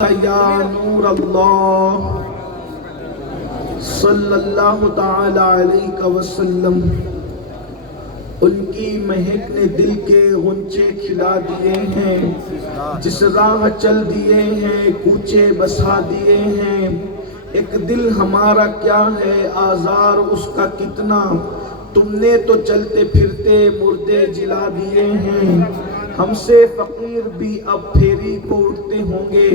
یا نور اللہ صلی اللہ تعالی علیہ وسلم، ان کی مہک نے دل کے غنچے کھلا دیے ہیں، جس راہ چل دیے ہیں کوچے بسا دیے ہیں۔ ایک دل ہمارا کیا ہے آزار اس کا کتنا، تم نے تو چلتے پھرتے مردے جلا دیے ہیں۔ ہم سے فقیر بھی اب پھیری کو اٹھتے ہوں گے،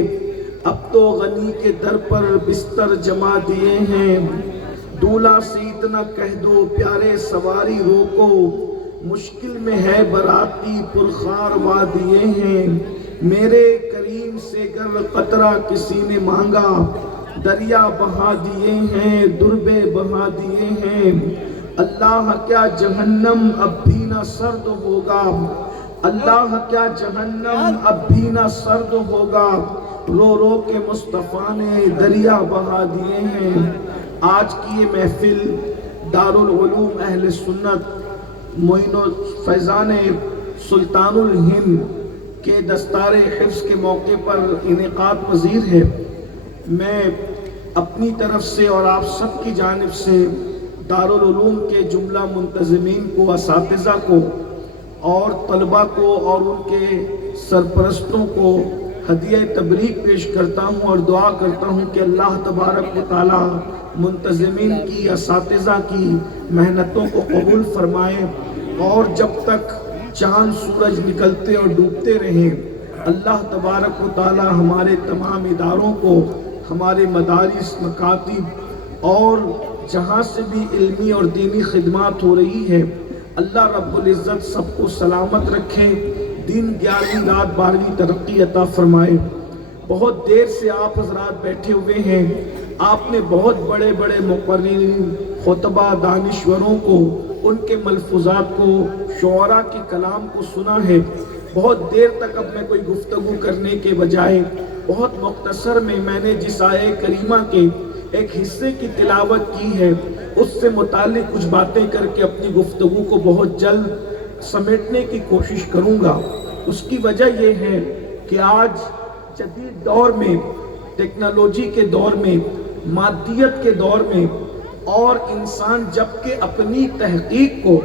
اب تو غنی کے در پر بستر جما دیے ہیں۔ دولہا سے اتنا کہہ دو پیارے سواری روکو، مشکل میں ہے باراتی پرخار وا دیے ہیں۔ میرے کریم سے گر قطرہ کسی نے مانگا، دریا بہا دیے ہیں دربے بہا دیے ہیں۔ اللہ کیا جہنم اب بھی نہ سرد ہوگا، اللہ کیا جہنم اب بھی نہ سرد ہوگا، رو رو کے مصطفیٰ نے دریا بہا دیے ہیں۔ آج کی یہ محفل دارالعلوم اہل سنت معین الفیضان سلطان الہند کے دستار حفظ کے موقع پر انعقاد پذیر ہے۔ میں اپنی طرف سے اور آپ سب کی جانب سے دارالعلوم کے جملہ منتظمین کو، اساتذہ کو اور طلبہ کو اور ان کے سرپرستوں کو ہدیہ تبریک پیش کرتا ہوں اور دعا کرتا ہوں کہ اللہ تبارک و تعالی منتظمین کی، اساتذہ کی محنتوں کو قبول فرمائے، اور جب تک چاند سورج نکلتے اور ڈوبتے رہیں اللہ تبارک و تعالی ہمارے تمام اداروں کو، ہمارے مدارس، مکاتب اور جہاں سے بھی علمی اور دینی خدمات ہو رہی ہے، اللہ رب العزت سب کو سلامت رکھے، دین 11ویں رات 12ویں ترقی عطا فرمائے۔ بہت دیر سے آپ حضرات بیٹھے ہوئے ہیں، آپ نے بہت بڑے بڑے مقررین، خطبہ، دانشوروں کو، ان کے ملفوظات کو، شعراء کے کلام کو سنا ہے۔ بہت دیر تک اب میں کوئی گفتگو کرنے کے بجائے بہت مختصر میں نے جس آیہ کریمہ کے ایک حصے کی تلاوت کی ہے اس سے متعلق کچھ باتیں کر کے اپنی گفتگو کو بہت جلد سمیٹنے کی کوشش کروں گا۔ اس کی وجہ یہ ہے کہ آج جدید دور میں، ٹیکنالوجی کے دور میں، مادیت کے دور میں، اور انسان جب کہ اپنی تحقیق کو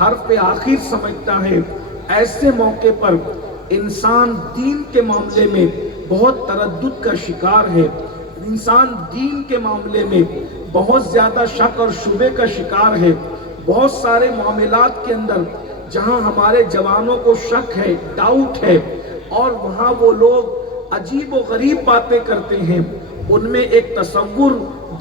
حرف آخر سمجھتا ہے، ایسے موقع پر انسان دین کے معاملے میں بہت تردد کا شکار ہے، انسان دین کے معاملے میں بہت زیادہ شک اور شبہ کا شکار ہے۔ بہت سارے معاملات کے اندر جہاں ہمارے جوانوں کو شک ہے، ڈاؤٹ ہے، اور وہاں وہ لوگ عجیب و غریب باتیں کرتے ہیں، ان میں ایک تصور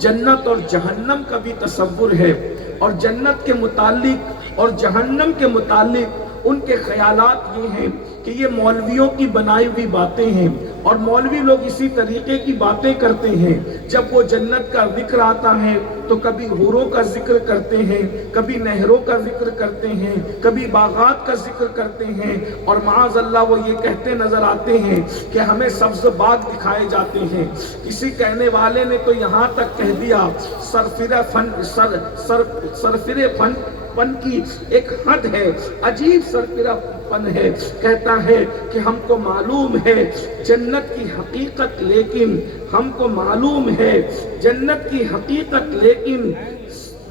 جنت اور جہنم کا بھی تصور ہے، اور جنت کے متعلق اور جہنم کے متعلق ان کے خیالات یہ ہیں کہ یہ مولویوں کی بنائی ہوئی باتیں ہیں، اور مولوی لوگ اسی طریقے کی باتیں کرتے ہیں۔ جب وہ جنت کا ذکر آتا ہے تو کبھی حوروں کا ذکر کرتے ہیں، کبھی نہروں کا ذکر کرتے ہیں، کبھی باغات کا ذکر کرتے ہیں، اور معاذ اللہ وہ یہ کہتے نظر آتے ہیں کہ ہمیں سبز باغ دکھائے جاتے ہیں۔ کسی کہنے والے نے تو یہاں تک کہہ دیا سرفرے فن کی ایک حد ہے، عجیب سرفرہ فن ہے، کہتا ہے کہ ہم کو معلوم ہے جنت کی حقیقت، لیکن ہم کو معلوم ہے جنت کی حقیقت، لیکن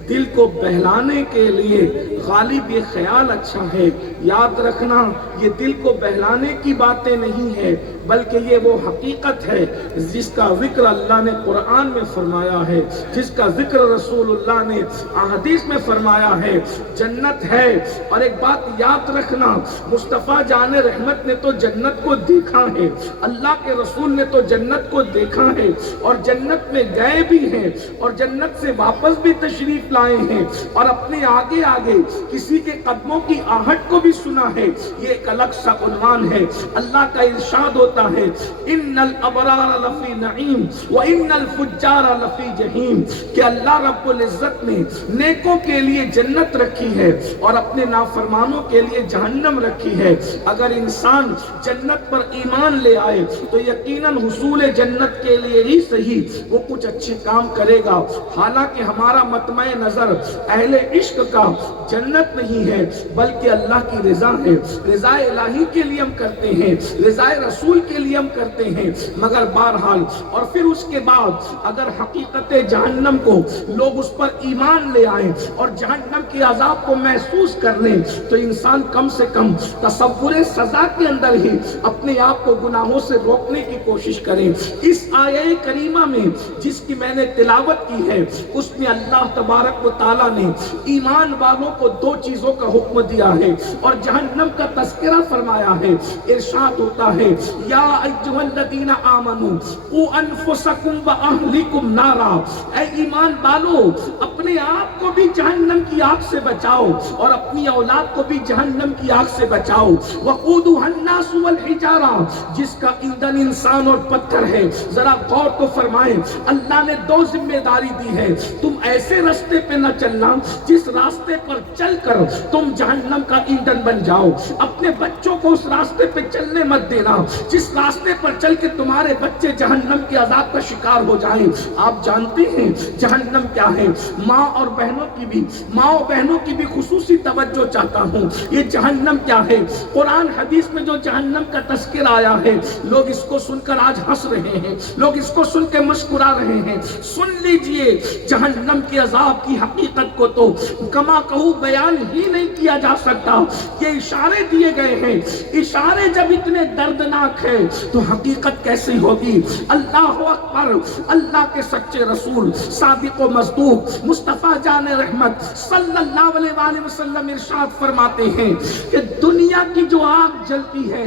دل کو بہلانے کے لیے غالب یہ خیال اچھا ہے۔ یاد رکھنا یہ دل کو بہلانے کی باتیں نہیں ہے، بلکہ یہ وہ حقیقت ہے جس کا ذکر اللہ نے قرآن میں فرمایا ہے، جس کا ذکر رسول اللہ نے احادیث میں فرمایا ہے۔ جنت ہے، اور ایک بات یاد رکھنا، مصطفیٰ جان رحمت نے تو جنت کو دیکھا ہے، اللہ کے رسول نے تو جنت کو دیکھا ہے، اور جنت میں گئے بھی ہیں، اور جنت سے واپس بھی تشریف لائے ہیں، اور اپنے آگے آگے کسی کے قدموں کی آہٹ کو بھی سنا ہے۔ یہ ایک الگ سا عنوان ہے۔ اللہ کا ارشاد ہوتا ہے ان الابرار لفی نعیم وان الفجار لفی جہیم، کہ اللہ رب العزت نے نیکوں کے لیے جنت رکھی ہے اور اپنے نافرمانوں کے لیے جہنم رکھی ہے۔ اگر انسان جنت پر ایمان لے آئے تو یقیناً حصول جنت کے لیے ہی صحیح وہ کچھ اچھے کام کرے گا۔ حالانکہ ہمارا مطمع نظر اہل عشق کا جنت نہیں ہے بلکہ اللہ کی رضا ہے۔ رضا الہی کے لیے ہم کرتے ہیں، رضا رسول کے لیے ہم کرتے ہیں، مگر بہرحال اور پھر اس کے بعد اگر حقیقت جہنم کو لوگ اس پر ایمان لے آئیں اور جہنم کے عذاب کو محسوس کر لیں تو انسان کم سے کم تصور سزا کے اندر ہی اپنے آپ کو گناہوں سے روکنے کی کوشش کریں۔ اس آیہ کریمہ میں جس کی میں نے تلاوت کی ہے اس میں اللہ تبارک و تعالیٰ نے ایمان والوں کو دو چیزوں کا حکم دیا ہے اور جہنم کا تذکرہ فرمایا ہے۔ ارشاد ہوتا ہے یا ایھا الذین آمنوا قوا انفسکم واہلکم نارا، اے ایمان والو اپنے آپ کو بھی جہنم کی آگ سے بچاؤ اور اپنی اولاد کو بھی جہنم کی آگ سے بچاؤ۔ وقودھا الناس والحجارہ، جس کا ایندھن انسان اور پتھر ہے۔ ذرا غور تو فرمائیں، اللہ نے دو ذمہ داری دی ہے، تم ایسے راستے پہ نہ چلنا جس راستے پر چل کر تم جہنم کا ایندھن بن جاؤ، اپنے بچوں کو اس راستے پہ چلنے مت دینا جس راستے پر چل کے تمہارے بچے جہنم کے عذاب کا شکار ہو جائیں۔ آپ جانتے ہیں جہنم کیا ہے؟ ماں اور بہنوں کی بھی خصوصی توجہ چاہتا ہوں، یہ جہنم کیا ہے؟ قرآن حدیث میں جو جہنم کا تذکرہ آیا ہے لوگ اس کو سن کر آج ہنس رہے ہیں، لوگ اس کو سن کے مسکرا رہے ہیں۔ سن لیجئے جہنم کے عذاب کی حقیقت کو تو کما کہو بیان ہی نہیں کیا جا سکتا۔ یہ اشارے دیے گئے ہیں، اشارے جب اتنے دردناک ہیں تو حقیقت کیسی ہوگی؟ اللہ اکبر! اللہ کے سچے رسول صادق و مصدوق مصطفیٰ جان رحمت صلی اللہ علیہ وآلہ وسلم ارشاد فرماتے ہیں کہ دنیا کی جو آگ جلتی ہے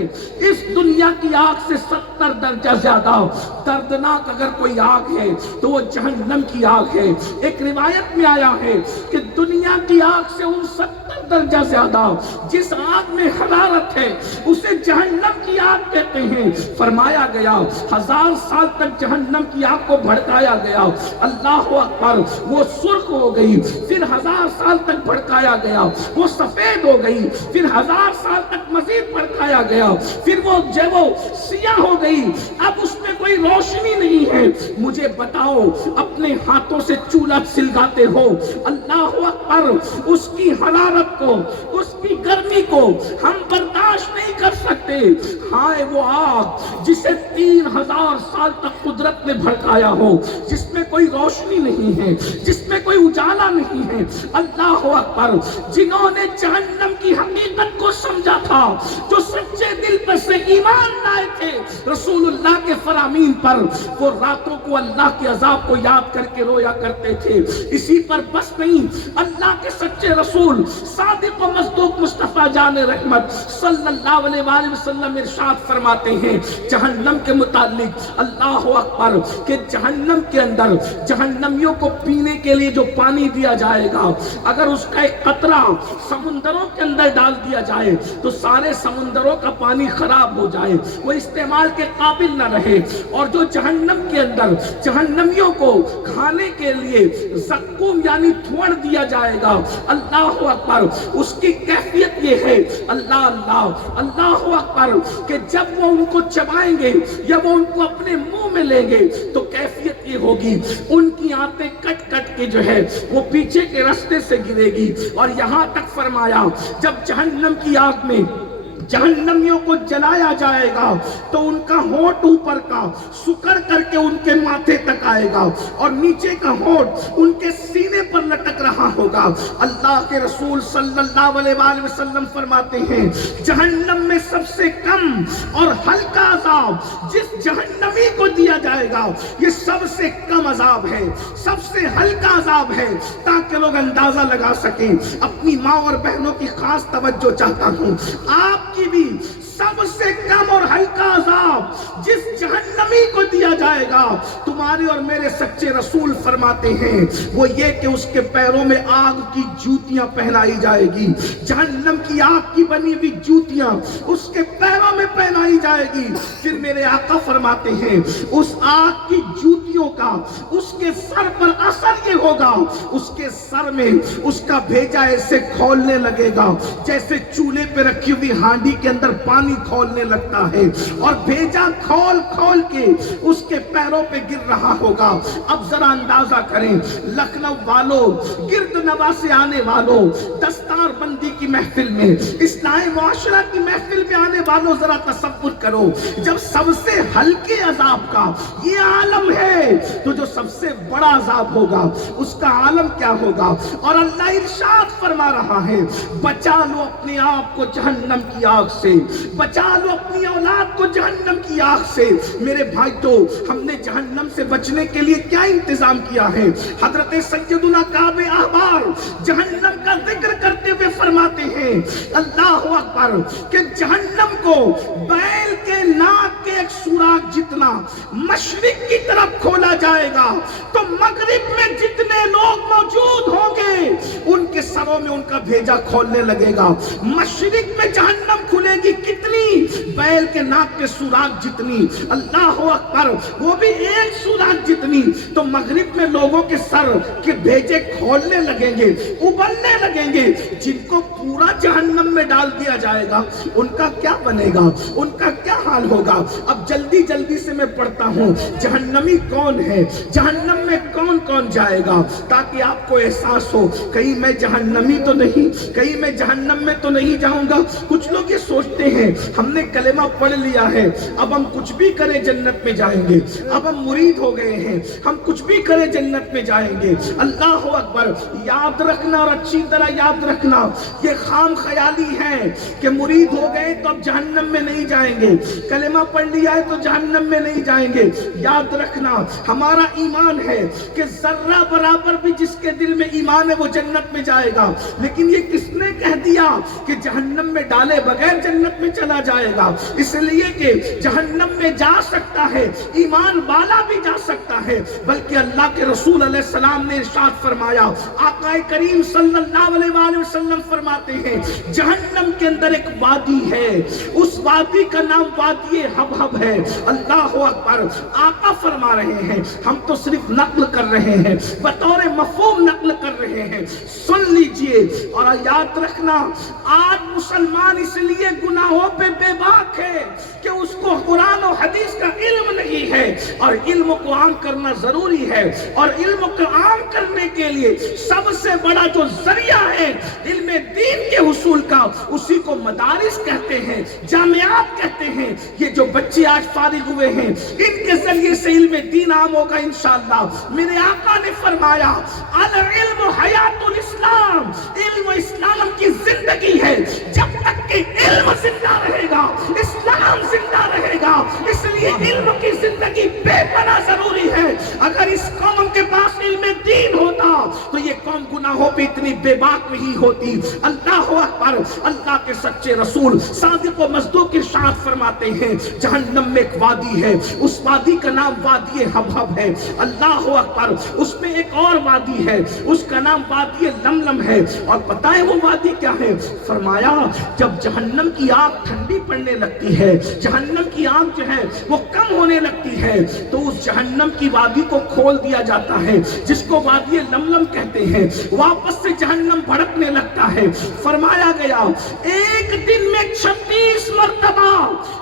اس دنیا کی آگ سے 70 درجہ زیادہ دردناک اگر کوئی آگ ہے تو وہ جہنم کی آگ ہے۔ ایک روایت میں آیا ہے کہ دنیا کی آگ سے ان 70 درجہ زیادہ جس آگ میں حرارت ہے اسے جہنم کی آگ کہتے ہیں۔ فرمایا گیا 1000 سال تک جہنم کی آگ کو بھڑکایا گیا، اللہ اکبر، وہ سرخ ہو گئی، پھر 1000 سال تک بھڑکایا گیا، وہ سفید ہو گئی، پھر 1000 سال تک مزید بھڑکایا گیا، پھر وہ سیاہ ہو گئی، اب اس میں کوئی روشنی نہیں ہے۔ مجھے بتاؤ اپنے ہاتھوں سے چولہا سلگاتے ہو، اللہ اکبر، اس کی حرارت کو، اس کی گرمی کو ہم برداشت نہیں کر سکتے۔ ہائے وہ آگ جسے 3000 سال تک قدرت نے بھڑکایا ہو، جس میں کوئی روشنی نہیں ہے، جس میں کوئی اجالا نہیں ہے، اللہ اکبر، جنہوں نے جہنم کی حقیقت کو سمجھا تھا، جو سچے دل پر سے ایمان لائے تھے رسول اللہ کے فرامین پر، وہ راتوں کو اللہ کے عذاب کو یاد کر کے رویا کرتے تھے۔ اسی پر بس نہیں، اللہ کے سچے رسول صادق و مصدوق مصطفیٰ جان رحمت صلی اللہ علیہ وآلہ وسلم ارشاد فرماتے ہیں جہنم کے متعلق، اللہ اکبر، کہ جہنم کے اندر جہنمیوں کو پینے کے لیے جو پانی دیا جائے گا اگر اس کا ایک قطرہ سمندروں کے اندر ڈال دیا جائے تو سارے سمندروں کا پانی خراب ہو جائے، وہ استعمال کے قابل نہ رہے۔ اور جو جہنم کے اندر جہنمیوں کو کھانے کے لیے زقوم یعنی تھوڑ دیا جائے گا، اللہ اکبر، اس کی کیفیت یہ ہے، اللہ اللہ اللہ اکبر، کہ جب وہ ان کو چبائیں گے یا وہ ان کو اپنے منہ میں لیں گے تو کیفیت یہ ہوگی ان کی آنتیں کٹ کٹ کے جو ہے وہ پیچھے کے رستے سے گرے گی۔ اور یہاں تک فرمایا جب جہنم کی آگ میں جہنمیوں کو جلایا جائے گا تو ان کا ہونٹ اوپر کا سکڑ کر کے ان کے ماتھے تک آئے گا اور نیچے کا ہونٹ ان کے سینے پر لٹک رہا ہوگا۔ اللہ کے رسول صلی اللہ علیہ وآلہ وسلم فرماتے ہیں جہنم میں سب سے کم اور ہلکا عذاب جس جہنمی کو دیا جائے گا یہ سب سے کم عذاب ہے، سب سے ہلکا عذاب ہے، تاکہ لوگ اندازہ لگا سکیں۔ اپنی ماں اور بہنوں کی خاص توجہ چاہتا ہوں، آپ کی بھی سب سے کم اور ہلکا عذاب جس جہنمی کو دیا جائے گا تمہارے اور میرے سچے رسول فرماتے ہیں وہ یہ کہ اس کے پیروں میں آگ کی جوتیاں پہنائی جائے گی، جہنم کی آگ کی بنی ہوئی جوتیاں اس کے پیروں میں پہنائی جائے گی۔ پھر میرے آقا فرماتے ہیں اس آگ کی جوتیوں کا اس کے سر پر اثر یہ ہوگا، اس کے سر میں اس کا بھیجا ایسے کھولنے لگے گا جیسے چولہے پہ رکھی ہوئی ہانڈی کے اندر پانی پانی کھولنے لگتا ہے اور بھیجا کھول کھول کے اس کے پیروں پہ گر رہا ہوگا۔ اب ذرا اندازہ کریں، لکھنؤ والوں، گرد نواح سے آنے والوں، دستار بندی کی محفل میں، اصلاح معاشرہ کی محفل میں آنے والوں، ذرا تصور کرو جب سب سے ہلکے عذاب کا یہ عالم ہے تو جو سب سے بڑا عذاب ہوگا اس کا عالم کیا ہوگا؟ اور اللہ ارشاد فرما رہا ہے، بچا لو اپنے آپ کو جہنم کی آگ سے، بچا لو اپنی اولاد کو جہنم کی آگ سے۔ میرے بھائیو، ہم نے جہنم سے بچنے کے لیے کیا انتظام کیا ہے؟ حضرت سیدنا کعب احبار جہنم کا ذکر کرتے ہوئے فرماتے ہیں، اللہ اکبر، کہ جہنم کو بیل کے ناک کے ایک سوراخ جتنا مشرق کی طرف کھولا جائے گا تو مغرب میں جتنے لوگ موجود ہوں گے ان کے سروں میں ان کا بھیجا کھولنے لگے گا۔ مشرق میں جہنم کھلے گی کتنی؟ بیل کے ناک کے سوراخ جتنی، اللہ اکبر، وہ بھی ایک سوراخ جتنی۔ تو مغرب میں لوگوں کے سر کے بھیجے کھولنے لگیں گے، ابلنے لگیں گے۔ جن کو پورا جہنم میں ڈال دیا جائے گا ان کا کیا بنے گا؟ ان کا کیا حال ہوگا؟ اب جلدی جلدی سے میں پڑھتا ہوں، جہنمی کون ہے، جہنم میں کون کون جائے گا، تاکہ آپ کو احساس ہو کہیں میں جہنمی تو نہیں، کہیں میں جہنم میں تو نہیں جاؤں گا۔ کچھ لوگ یہ سوچتے ہیں ہم نے کلمہ پڑھ لیا ہے، اب ہم کچھ بھی کریں جنت میں جائیں گے، اب ہم مرید ہو گئے ہیں، ہم کچھ بھی کریں جنت میں جائیں گے۔ اللہ اکبر، یاد رکھنا اور اچھی طرح یاد رکھنا، یہ خام خیالی ہے کہ مرید ہو گئے تو اب جہنم میں نہیں جائیں گے، کلمہ پڑھ لیا ہے تو جہنم میں نہیں جائیں گے۔ یاد رکھنا، ہمارا ایمان ہے کہ ذرہ برابر بھی جس کے دل میں ایمان ہے وہ جنت میں جائے گا، لیکن یہ کس نے کہہ دیا کہ جہنم میں ڈالے بغیر جنت میں چلا جائے گا؟ اس لیے کہ جہنم میں جا سکتا ہے ایمان والا بھی جا سکتا ہے، بلکہ اللہ کے رسول علیہ السلام نے ارشاد فرمایا، آقا کریم صلی اللہ علیہ وآلہ وسلم فرماتے ہیں، جہنم کے اندر ایک وادی ہے، اس وادی کا نام وادی حبحب ہے۔ اللہ اکبر، آقا فرما رہے ہیں، ہم تو صرف نقل کر رہے ہیں، بطور مفہوم نقل کر رہے ہیں، سن لیجئے اور یاد رکھنا۔ آج مسلمان اس لیے گناہوں پہ بے باک ہے کہ اس کو قرآن و حدیث کا علم نہیں ہے، اور علم کو عام کرنا ضروری ہے، اور علم کو عام کرنے کے لیے سب سے بڑا جو ذریعہ ہے علم دین کے حصول کا، اسی کو مدارس کہتے ہیں، جامعات کہتے ہیں۔ یہ جو بچے آج فارغ ہوئے ہیں ان کے ذریعے سے علم دین عام ہوگا انشاءاللہ۔ میرے آقا نے فرمایا، العلم حیات الاسلام، علم اسلام کی زندگی ہے، جب تک کہ علم زندہ رہے گا اسلام زندہ رہے گا۔ اس لیے علم کی زندگی بے پناہ ضروری ہے۔ اگر اس قوم کے پاس علم دین ہوتا تو یہ قوم گناہوں پہ اتنی بے باک نہیں ہوتی۔ اللہ اکبر، اللہ کے سچے رسول صادق و مصدوق ارشاد فرماتے ہیں، جہنم میں ایک وادی ہے، اس وادی کا نام وادی حبحب ہے۔ اللہ اکبر، اس میں ایک اور وادی ہے، اس کا نام وادی لملم ہے۔ اور پتہ ہے وہ وادی کیا ہے؟ فرمایا، جب جہنم کی آگ ٹھنڈی پڑنے لگتی ہے، جہنم کی آگ جو ہے وہ کم ہونے لگتی ہے، تو اس جہنم کی وادی کو کھول دیا جاتا ہے جس کو وادی لملم کہتے ہیں، واپس سے جہنم بھڑکنے لگتا ہے۔ فرمایا گیا ایک دن میں 36 مرتبہ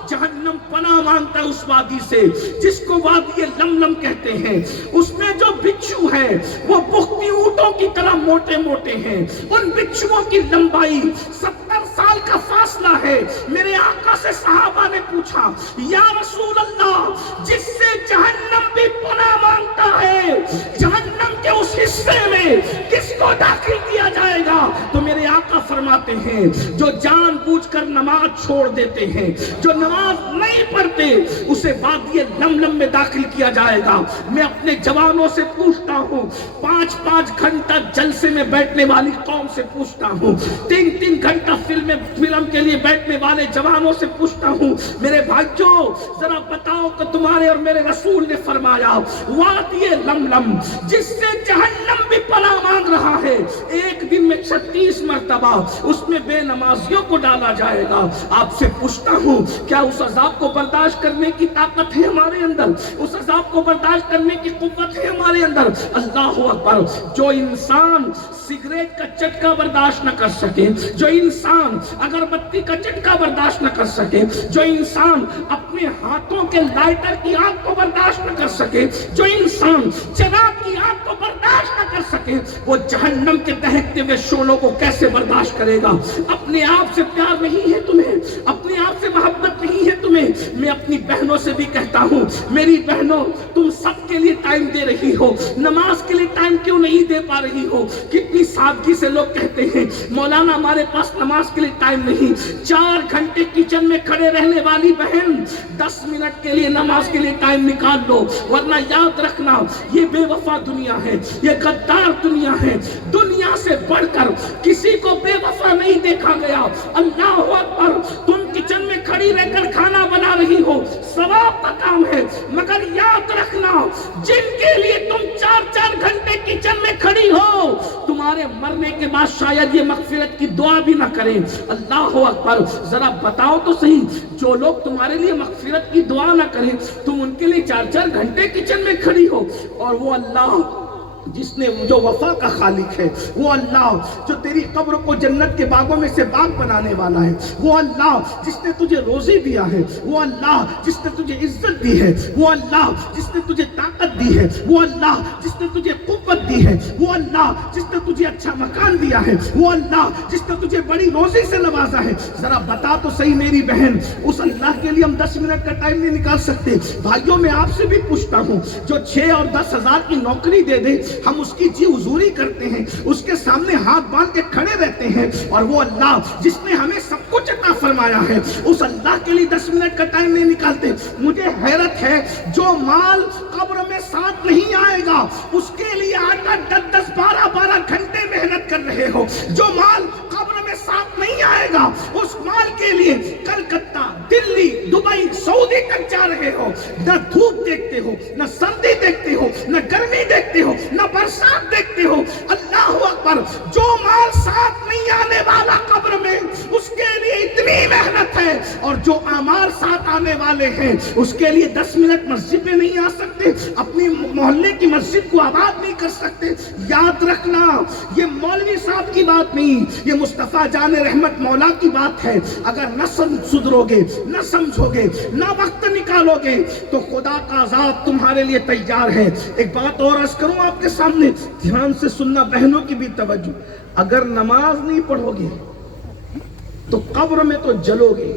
جہنم پناہ مانگتا ہے اس وادی سے جس کو وادی لملم کہتے ہیں۔ اس میں جو بچھو ہیں وہ پختی اونٹوں کی طرح موٹے موٹے ہیں، ان بچھوؤں کی لمبائی 70 سال کا فاصلہ ہے۔ میرے آقا سے صحابہ نے پوچھا، یا رسول اللہ، جس سے جہنم بھی پناہ مانگتا ہے، جہنم کے اس حصے میں کس کو داخل کیا جائے گا؟ تو میرے آقا فرماتے ہیں، جو جان بوجھ کر نماز چھوڑ دیتے ہیں، جو نماز نہیں پڑھتے، اسے وادی لملم میں داخل کیا جائے گا۔ میں اپنے جوانوں سے پوچھتا ہوں، 5-5 گھنٹہ جلسے میں بیٹھنے والی قوم سے پوچھتا ہوں، 3-3 گھنٹہ فلم کے لیے بیٹھنے والے جوانوں سے پوچھتا ہوں، میرے بھائیوں ذرا بتاؤ کہ تمہارے اور میرے رسول نے فرمایا، وادی لملم جس سے جہنم بھی پناہ مانگ رہا ہے، ایک دن میں 36 مرتبہ اس اس میں بے نمازیوں کو ڈالا جائے گا۔ آپ سے پوچھتا ہوں کیا اس عذاب کو برداشت کرنے کی طاقت ہے ہمارے اندر؟ اس عذاب کو برداشت کرنے کی قوت ہے ہمارے اندر؟ اللہ اکبر۔ جو انسان سگریٹ کا چٹکا برداشت نہ کر سکے، جو انسان اگربتی کا چٹکا برداشت نہ کر سکے، جو انسان اپنے ہاتھوں کے لائٹر کی آگ کو برداشت نہ کر سکے، جو انسان چراغ کی آگ کو برداشت نہ کر سکے، وہ جہنم کے دہکتے ہوئے شعلوں کو کیسے برداشت کرے گا؟ اپنے آپ سے پیار نہیں ہے تمہیں، اپنے آپ سے محبت نہیں ہے تمہیں۔ میں اپنی بہنوں سے بھی کہتا ہوں، میری بہنوں تم سب کے لیے ٹائم دے رہی ہو، نماز کے لیے ٹائم کیوں نہیں دے پا رہی ہو؟ کتنی سادگی سے لوگ کہتے ہیں مولانا ہمارے پاس نماز کے لیے ٹائم نہیں۔ 4 گھنٹے کچن میں کھڑے رہنے والی بہن 10 منٹ کے لیے نماز کے لیے ٹائم نکال لو، ورنہ یاد رکھنا یہ بے وفا دنیا ہے، یہ غدار دنیا ہے۔ دنیا سے بڑھ کر کسی کو بے وفا نہیں دیکھا گیا۔ اللہ اکبر۔ تم کچن میں کھڑی رہ کر کھانا بنا رہی ہو، ثواب کا کام ہے، مگر یاد رکھنا جن کے لیے تم 4 گھنٹے کچن میں کھڑی ہو، تمہارے مرنے کے بعد شاید یہ مغفرت کی دعا بھی نہ کریں۔ اللہ اکبر۔ ذرا بتاؤ تو صحیح، جو لوگ تمہارے لیے مغفرت کی دعا نہ کریں، تم ان کے لیے 4 گھنٹے کچن میں کھڑی ہو، اور وہ اللہ جس نے جو وفا کا خالق ہے، وہ اللہ جو تیری قبر کو جنت کے باغوں میں سے باغ بنانے والا ہے، وہ اللہ جس نے تجھے روزی دیا ہے، وہ اللہ جس نے تجھے عزت دی ہے، وہ اللہ جس نے تجھے طاقت دی ہے، وہ اللہ جس نے تجھے قوت دی ہے، وہ اللہ جس نے تجھے اچھا مکان دیا ہے، وہ اللہ جس نے تجھے بڑی روزی سے نوازا ہے۔ ذرا بتا تو صحیح میری بہن، اس اللہ کے لیے ہم 10 منٹ کا ٹائم نہیں نکال سکتے؟ بھائیوں میں آپ سے بھی پوچھتا ہوں، جو 6 اور 10 ہزار کی نوکری دے دے، ہم اس کی جی حضوری کرتے ہیں، اس کے سامنے ہاتھ باندھ کے کھڑے رہتے ہیں، اور وہ اللہ جس نے ہمیں سب کچھ عطا فرمایا ہے، اس اللہ کے لیے 10 منٹ کا ٹائم نہیں نکالتے۔ مجھے حیرت ہے، جو مال قبر میں ساتھ نہیں آئے گا، اس کے لیے 10 12 گھنٹے محنت کر رہے ہو۔ جو مال قبر میں ساتھ نہیں آئے گا، اس مال کے لیے کلکتہ، دلی، دبئی، سعودی تک جا رہے ہو۔ نہ دھوپ دیکھتے ہو، نہ سردی دیکھتے ہو، نہ گرمی دیکھتے ہو، نہ برسات دیکھتے ہو۔ اللہ اکبر۔ جو مال ساتھ نہیں آنے والا قبر میں، اس کے لیے اتنی محنت ہے، اور جو اعمال ساتھ آنے والے ہیں، اس کے لیے 10 منٹ مسجد میں نہیں آ سکتے، اپنی محلے کی مسجد کو آباد نہیں کر سکتے۔ یاد رکھنا، یہ مولوی صاحب کی بات نہیں، یہ مصطفیٰ جان رحمت مولا کی بات ہے۔ اگر نہ سدھرو گے، نہ سمجھو گے، نہ وقت نکالو گے، تو خدا کا عذاب تمہارے لیے تیار ہے۔ ایک بات اور عرض کروں آپ کے سامنے، دھیان سے سننا، بہنوں کی بھی توجہ۔ اگر نماز نہیں پڑھو گے تو قبر میں تو جلو گے،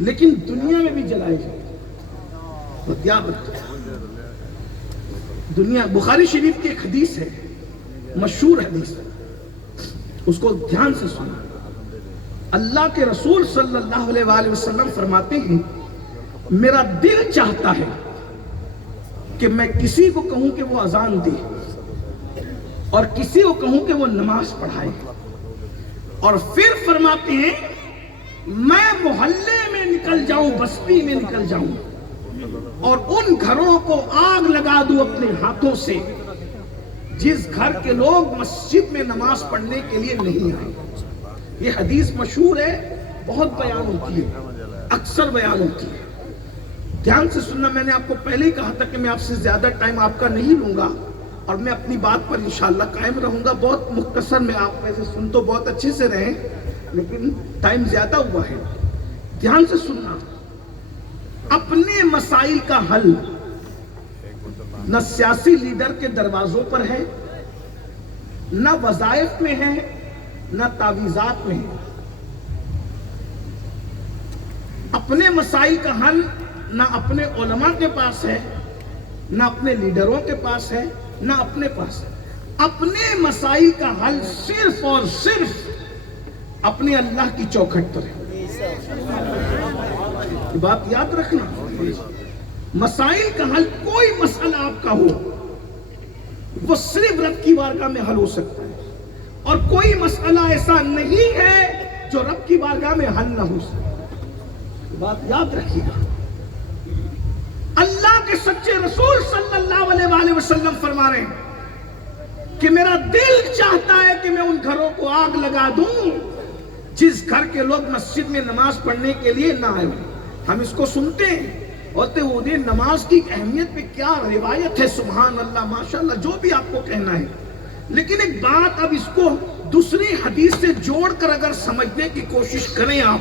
لیکن دنیا میں بھی جلائے جاؤ۔ یاد رکھو، دنیا، بخاری شریف کی ایک حدیث ہے، مشہور حدیث ہے، اس کو دھیان سے سننا۔ اللہ کے رسول صلی اللہ علیہ وآلہ وسلم فرماتے ہیں، میرا دل چاہتا ہے کہ میں کسی کو کہوں کہ وہ اذان دے، اور کسی کو کہوں کہ وہ نماز پڑھائے، اور پھر فرماتے ہیں میں محلے میں نکل جاؤں، بستی میں نکل جاؤں، اور ان گھروں کو آگ لگا دوں اپنے ہاتھوں سے جس گھر کے لوگ مسجد میں نماز پڑھنے کے لیے نہیں آئے۔ یہ حدیث مشہور ہے، بہت بیان ہوتی ہے، اکثر بیان ہوتی ہے۔ دھیان سے سننا، میں نے آپ کو پہلے ہی کہا تھا کہ میں آپ سے زیادہ ٹائم آپ کا نہیں لوں گا، اور میں اپنی بات پر انشاءاللہ قائم رہوں گا۔ بہت مختصر میں، آپ میں سے سن تو بہت اچھے سے رہیں، لیکن ٹائم زیادہ ہوا ہے۔ دھیان سے سننا، اپنے مسائل کا حل نہ سیاسی لیڈر کے دروازوں پر ہے، نہ وظائف میں ہے، نہ تعویذات میں ہے۔ اپنے مسائل کا حل نہ اپنے علماء کے پاس ہے، نہ اپنے لیڈروں کے پاس ہے، نہ اپنے پاس ہے۔ اپنے مسائل کا حل صرف اور صرف اپنے اللہ کی چوکھٹ پر ہے۔ یہ بات یاد رکھنا، مسائل کا حل، کوئی مسئلہ آپ کا ہو، وہ صرف رب کی بارگاہ میں حل ہو سکتا ہے، اور کوئی مسئلہ ایسا نہیں ہے جو رب کی بارگاہ میں حل نہ ہو سکتا۔ بات یاد رکھیے گا۔ اللہ کے سچے رسول صلی اللہ علیہ وآلہ وسلم فرما رہے ہیں کہ میرا دل چاہتا ہے کہ میں ان گھروں کو آگ لگا دوں جس گھر کے لوگ مسجد میں نماز پڑھنے کے لیے نہ آئے. ہم اس کو سنتے ہیں اور انہیں نماز کی اہمیت پہ کیا روایت ہے، سبحان اللہ ماشاءاللہ، جو بھی آپ کو کہنا ہے. لیکن ایک بات اب اس کو دوسری حدیث سے جوڑ کر اگر سمجھنے کی کوشش کریں آپ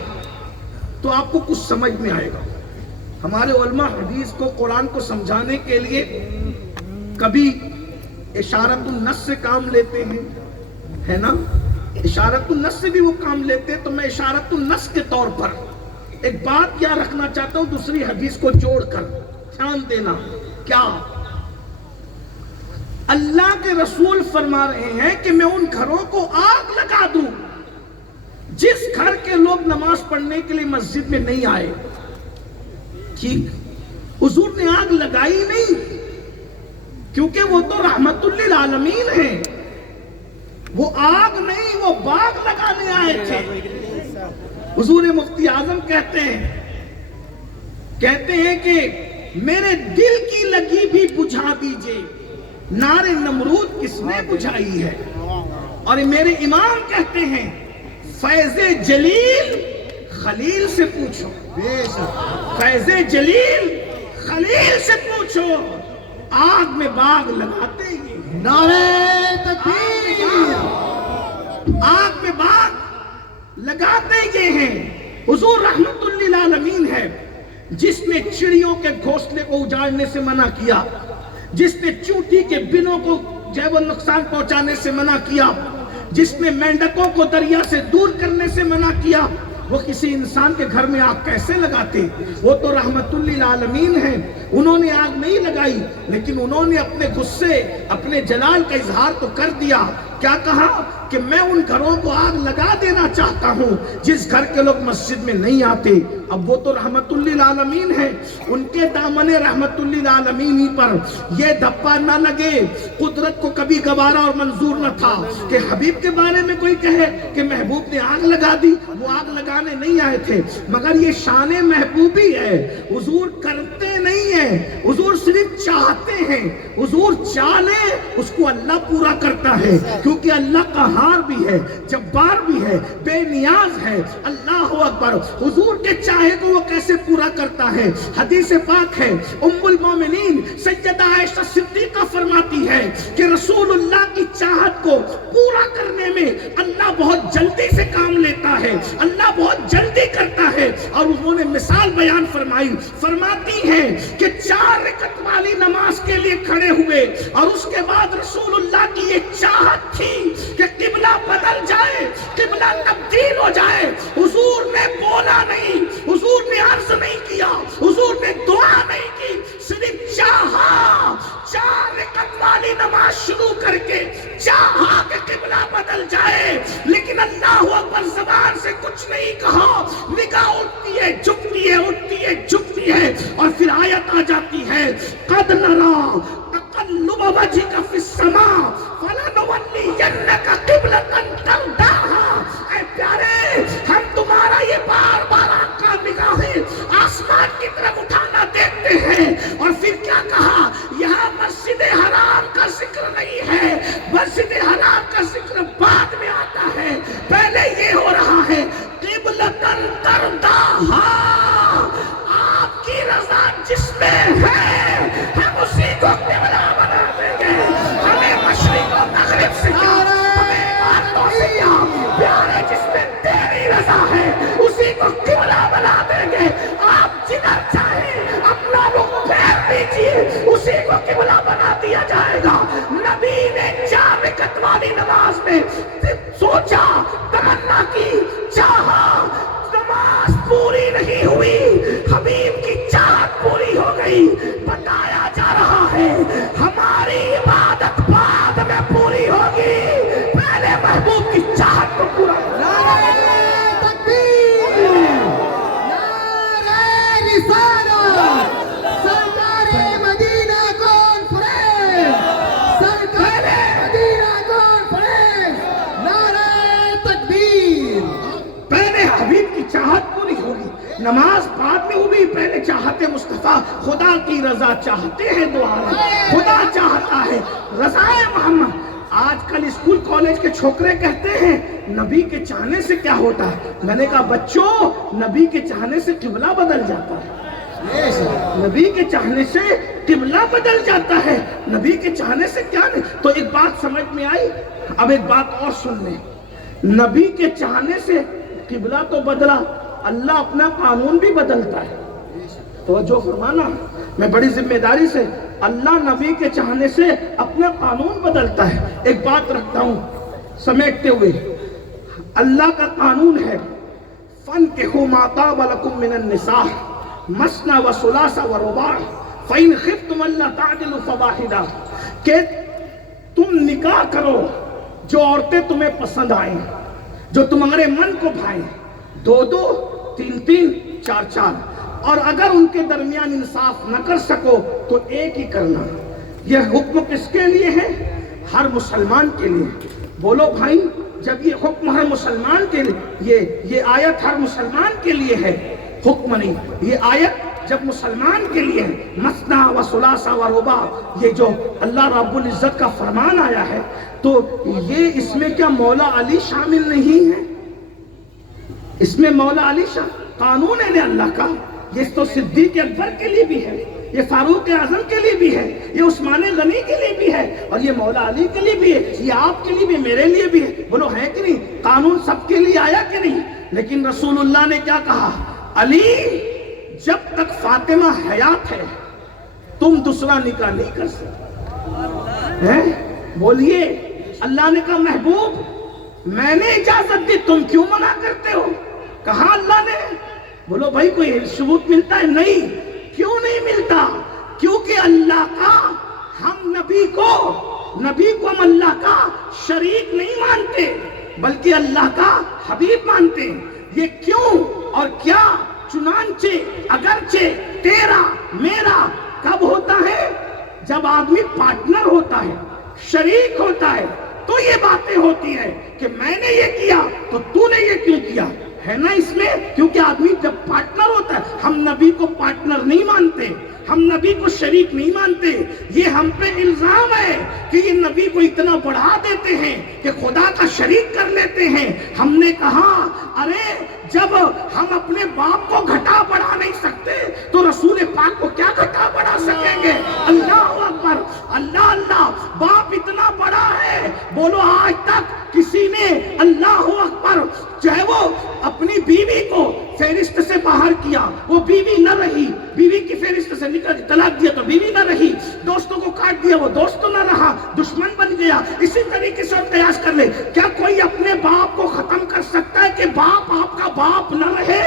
تو آپ کو کچھ سمجھ میں آئے گا. ہمارے علماء حدیث کو، قرآن کو سمجھانے کے لیے کبھی اشارت النص سے کام لیتے ہیں، ہے نا، اشارت النص سے بھی وہ کام لیتے ہیں. تو میں اشارت النص کے طور پر ایک بات کیا رکھنا چاہتا ہوں دوسری حدیث کو جوڑ کر، دھیان دینا. کیا اللہ کے رسول فرما رہے ہیں کہ میں ان گھروں کو آگ لگا دوں جس گھر کے لوگ نماز پڑھنے کے لیے مسجد میں نہیں آئے. ٹھیک، حضور نے آگ لگائی نہیں کیونکہ وہ تو رحمت للعالمین ہیں، وہ آگ نہیں، وہ باغ لگانے آئے تھے. حضور مفتی اعظم کہتے ہیں کہ میرے دل کی لگی بھی بجھا دیجئے، نار نمرود کس نے بجھائی ہے. اور میرے امام کہتے ہیں فیض جلیل خلیل سے پوچھو، فیض جلیل خلیل سے پوچھو، آگ میں باغ لگاتے ہیں. نعرہ تکبیر، آگ میں باغ لگاتے یہ ہیں. حضور رحمت للعالمین ہے جس نے چڑیوں کے گھونسلے کو اجاڑنے سے منع کیا، جس نے چونٹی کے بنوں کو جو وہ نقصان پہنچانے سے منع کیا، جس نے مینڈکوں کو دریا سے دور کرنے سے منع کیا. وہ کسی انسان کے گھر میں آگ کیسے لگاتے؟ وہ تو رحمت للعالمین ہیں، انہوں نے آگ نہیں لگائی لیکن انہوں نے اپنے غصے، اپنے جلال کا اظہار تو کر دیا. کیا کہا کہ میں ان گھروں کو آگ لگا دینا چاہتا ہوں جس گھر کے لوگ مسجد میں نہیں آتے. اب وہ تو رحمت للعالمین ہیں، ان کے دامن رحمت للعالمین ہی پر یہ دھپا نہ لگے. قدرت کو کبھی گوارا اور منظور نہ تھا کہ حبیب کے بارے میں کوئی کہے کہ محبوب نے آگ لگا دی. وہ آگ لگانے نہیں آئے تھے، مگر یہ شان محبوبی ہے. حضور کرتے نہیں ہیں، حضور صرف چاہتے ہیں. حضور چاہے اس کو اللہ پورا کرتا ہے کیونکہ اللہ قہار بھی ہے، جبار بھی ہے، بے نیاز ہے. اللہ اکبر. حضور کے چاہے کو وہ کیسے پورا کرتا ہے؟ حدیث پاک ہے، ام المومنین سیدہ عائشہ صدیقہ فرماتی ہے کہ رسول اللہ کی چاہت کو پورا کرنے میں اللہ بہت جلدی سے کام لیتا ہے، اللہ بہت جلدی کرتا ہے. اور انہوں نے مثال بیان فرمائی، فرماتی ہیں کہ 4 رکعت والی نماز کے لیے کھڑے ہوئے اور اس کے بعد رسول اللہ کی یہ چاہت تھی کہ قبلہ بدل جائے، قبلہ تبدیل ہو جائے. حضور نے بولا نہیں، حضور نے عرض نہیں کیا، حضور نے دعا نہیں کی، صرف چاہا. 4 رکعت والی نماز شروع کر کے چاہا کہ قبلہ بدل جائے، لیکن اللہ اکبر زبان سے کچھ نہیں کہا. نگاہ اٹھتی ہے جھکتی ہے، اٹھتی ہے جھکتی ہے، اور پھر آیت آ جاتی ہے قد نرا تقلب وجهك في السماء فلنولينك قبلة ترضاها. اے پیارے، ہم تمہارا یہ بار بار آقا نگاہیں آسمان کی طرف اٹھانا دیکھتے ہیں. اور پھر کیا کہا؟ یہاں مسجد حرام کا ذکر نہیں ہے، مسجد حرام کا ذکر بعد میں آتا ہے. پہلے یہ ہو رہا ہے قبلة ترضاها، آپ کی رضا جس میں ہے ہم اسی کو قبلہ بنا دیں گے. ہمیں مشرق و مغرب سے کیا، ہمیں عبادتوں سے کیا، پیارے جس میں تیری رضا ہے اسی کو قبلہ بنا دیں گے. آپ جدھر چاہیں اپنا رخ پھیر دیجیے، اسی کو قبلہ بنا دیا جائے گا. نبی نے 4 رکعت والی نماز میں سوچا، تمنا کی، چاہا، نماز پوری نہیں ہوئی، حبیب کی چاہت پوری ہو گئی. بتایا جا رہا ہے ہماری عبادت بعد میں پوری ہوگی، پہلے محبوب کی چاہت کو پورا. نعرہ تکبیر، نعرہ رسالت، سرکار مدینہ کانفرنس، سرکار مدینہ کانفرنس، نعرہ تکبیر. پہلے حبیب کی چاہت پوری ہوگی، نماز بعد میں ہوئی. پہلے چاہتے مصطفیٰ، خدا کی رضا چاہتے ہیں دعا میں، خدا چاہتا ہے رضا محمد. آج کل اسکول کالج کے چھوکرے کہتے ہیں نبی کے چاہنے سے کیا ہوتا ہے؟ میں نے کہا بچوں، نبی کے چاہنے سے قبلہ بدل جاتا ہے، نبی کے چاہنے سے قبلہ بدل جاتا ہے، نبی کے چاہنے سے کیا نہیں۔ تو ایک بات سمجھ میں آئی، اب ایک بات اور سن لیں، نبی کے چاہنے سے قبلہ تو بدلا، اللہ اپنا قانون بھی بدلتا ہے۔ توجہ فرمانا، میں بڑی ذمہ داری سے، اللہ نبی کے چاہنے سے اپنا قانون بدلتا ہے۔ ایک بات رکھتا ہوں سمیٹتے ہوئے، اللہ کا قانون ہے فَانْكِحُوا مَا طَابَ لَكُم مِّنَ النِّسَاءِ مَثْنَىٰ وَثُلَاثَ وَرُبَاعَ فَإِنْ خِفْتُمْ أَلَّا تَعْدِلُوا فَوَاحِدَةً، کہ تم نکاح کرو جو عورتیں تمہیں پسند آئیں، جو تمہارے من کو بھائیں، 2 3 4، اور اگر ان کے درمیان انصاف نہ کر سکو تو ایک ہی کرنا۔ یہ حکم کس کے لیے ہے؟ ہر مسلمان کے لیے۔ بولو بھائی، جب یہ حکم ہر مسلمان کے لیے، یہ آیت ہر مسلمان کے لیے ہے، حکم نہیں، یہ آیت جب مسلمان کے لیے ہے، مثنیٰ و ثلاثہ و رباع، یہ جو اللہ رب العزت کا فرمان آیا ہے، تو یہ اس میں کیا مولا علی شامل نہیں ہے؟ اس میں مولا علی قانون ہے اللہ کا، یہ تو صدیق اکبر کے لیے بھی ہے، یہ فاروق اعظم کے لیے بھی ہے، یہ عثمان غنی کے لیے بھی ہے، اور یہ مولا علی کے لیے بھی ہے، یہ آپ کے لیے بھی، میرے لیے بھی ہے۔ بولو ہے کہ نہیں؟ قانون سب کے لیے آیا کہ نہیں؟ لیکن رسول اللہ نے کیا کہا؟ علی، جب تک فاطمہ حیات ہے تم دوسرا نکاح نہیں کر سکتے۔ بولیے، اللہ نے کہا محبوب میں نے اجازت دی، تم کیوں منع کرتے ہو؟ کہا اللہ نے۔ بولو بھائی کوئی ثبوت ملتا ہے؟ نہیں۔ کیوں نہیں ملتا؟ کیونکہ اللہ کا ہم نبی کو ہم اللہ کا شریک نہیں مانتے، بلکہ اللہ کا حبیب مانتے ہیں۔ یہ کیوں اور کیا؟ چنانچہ اگرچہ تیرا میرا کب ہوتا ہے؟ جب آدمی پارٹنر ہوتا ہے، شریک ہوتا ہے، تو یہ باتیں ہوتی ہیں کہ میں نے یہ کیا تو تو نے یہ کیوں کیا، ہے نا اس میں؟ کیونکہ آدمی جب پارٹنر ہوتا ہے، ہم نبی کو پارٹنر نہیں مانتے، ہم نبی کو شریک نہیں مانتے۔ یہ ہم پہ الزام ہے کہ یہ نبی کو اتنا بڑھا دیتے ہیں کہ خدا کا شریک کر لیتے ہیں۔ ہم نے کہا ارے جب ہم اپنے باپ کو گھٹا بڑھا نہیں سکتے تو رسول پاک کو کیا گھٹا بڑھا سکیں گے؟ اللہ اکبر، اللہ اللہ، باپ اتنا بڑا ہے۔ بولو آج تک کسی نے اللہ اکبر چاہے وہ اپنی بیوی کو فہرست سے باہر کیا، وہ بیوی نہ رہی، بیوی کی فہرست سے نکل طلاق دیا تو بیوی نہ رہی، دوستوں کو کاٹ دیا وہ دوست نہ رہا، دشمن بن گیا۔ اسی طریقے سے قیاس کر لے، کیا کوئی اپنے باپ کو ختم کر سکتا ہے کہ باپ آپ کا باپ نہ رہے؟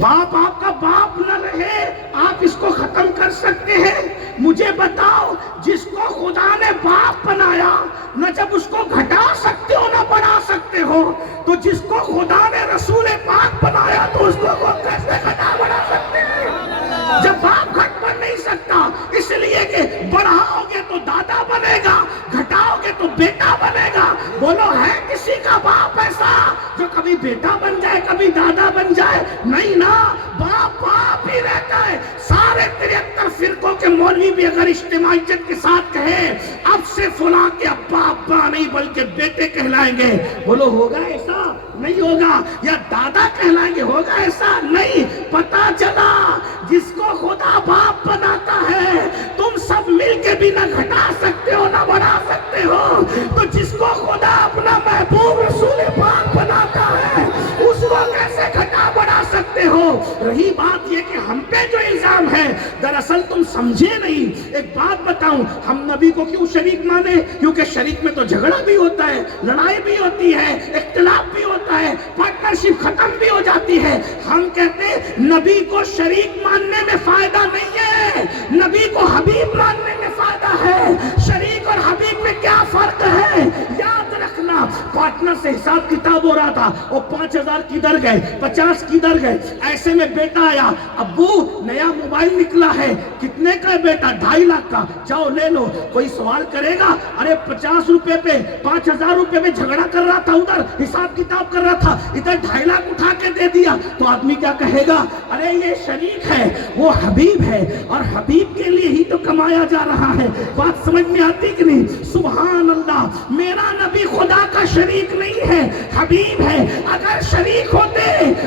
باپ آپ کا باپ نہ رہے، آپ اس کو ختم کر سکتے ہیں؟ مجھے بتاؤ، جس کو خدا نے باپ بنایا، نہ جب اس کو گھٹا سکتے ہو نہ بڑھا سکتے ہو، تو جس کو خدا نے رسول پاک بنایا تو اس کو کیسے گھٹا بڑھا سکتے ہیں؟ جب باپ گھٹ بڑھ نہیں سکتا، اس لیے کہ بڑھاؤ گے تو دادا بنے گا، گھٹاؤ گے تو بیٹا بنے گا۔ بولو ہے کسی کا باپ ایسا جو کبھی بیٹا بن جائے کبھی دادا بن جائے؟ نہیں نا، باپ باپ ہی رہتا ہے۔ سارے 73 فرقوں کے مولوی بھی اگر اجتماعیت کے ساتھ کہیں اب سے فلاں کے ابا ابا نہیں بلکہ بیٹے کہلائیں گے، بولو ہوگا ایسا؟ نہیں ہوگا۔ یا دادا کہلائیں گے، ہوگا ایسا؟ نہیں۔ پتا چلا جس کو خدا باپ بناتا ہے تم سب مل کے بھی نہ گھٹا سکتے ہو نہ بڑھا سکتے ہو، تو جس کو خدا اپنا محبوب رسول پاک بناتا ہے اس کو کیسے گھٹا بڑھا سکتے ہو؟ رہی بات یہ کہ ہم پہ جو الزام ہے دراصل تم سمجھے نہیں۔ ایک بات بتاؤں، ہم نبی کو کیوں شریک مانے؟ کیونکہ شریک میں تو جھگڑا بھی ہوتا ہے، لڑائی بھی ہوتی ہے، اختلاف بھی ہوتا ہے، پارٹنرشپ ختم بھی ہو جاتی ہے۔ ہم کہتے ہیں نبی کو شریک ماننے میں فائدہ نہیں ہے، نبی کو حبیب ماننے میں فائدہ ہے۔ شریک اور حبیب میں کیا فرق ہے؟ یاد رکھنا، پارٹنر سے حساب حساب کتاب ہو رہا تھا، وہ 5,000 کدھر گئے، 50 کدھر گئے. ایسے میں بیٹا آیا، ابو نیا موبائل نکلا ہے، کتنے کا ہے بیٹا؟ 2.5 لاکھ کا، جاؤ لے لو. کوئی سوال کرے گا؟ ارے 50 روپے پہ 5,000 روپے میں جھگڑا کر رہا تھا، ادھر حساب کتاب کر رہا تھا، ادھر 2.5 لاکھ اٹھا کے دے دیا. تو آدمی کیا کہے گا؟ ارے یہ شریک ہے، وہ حبیب ہے، اور حبیب کے لیے ہی تو کمایا جا رہا ہے. بات سمجھ میں آتی کہ نہیں؟ سبحان اللہ. میرا نبی خدا کا شریک نہیں ہے، حبیب ہے. اگر شریک ہوتے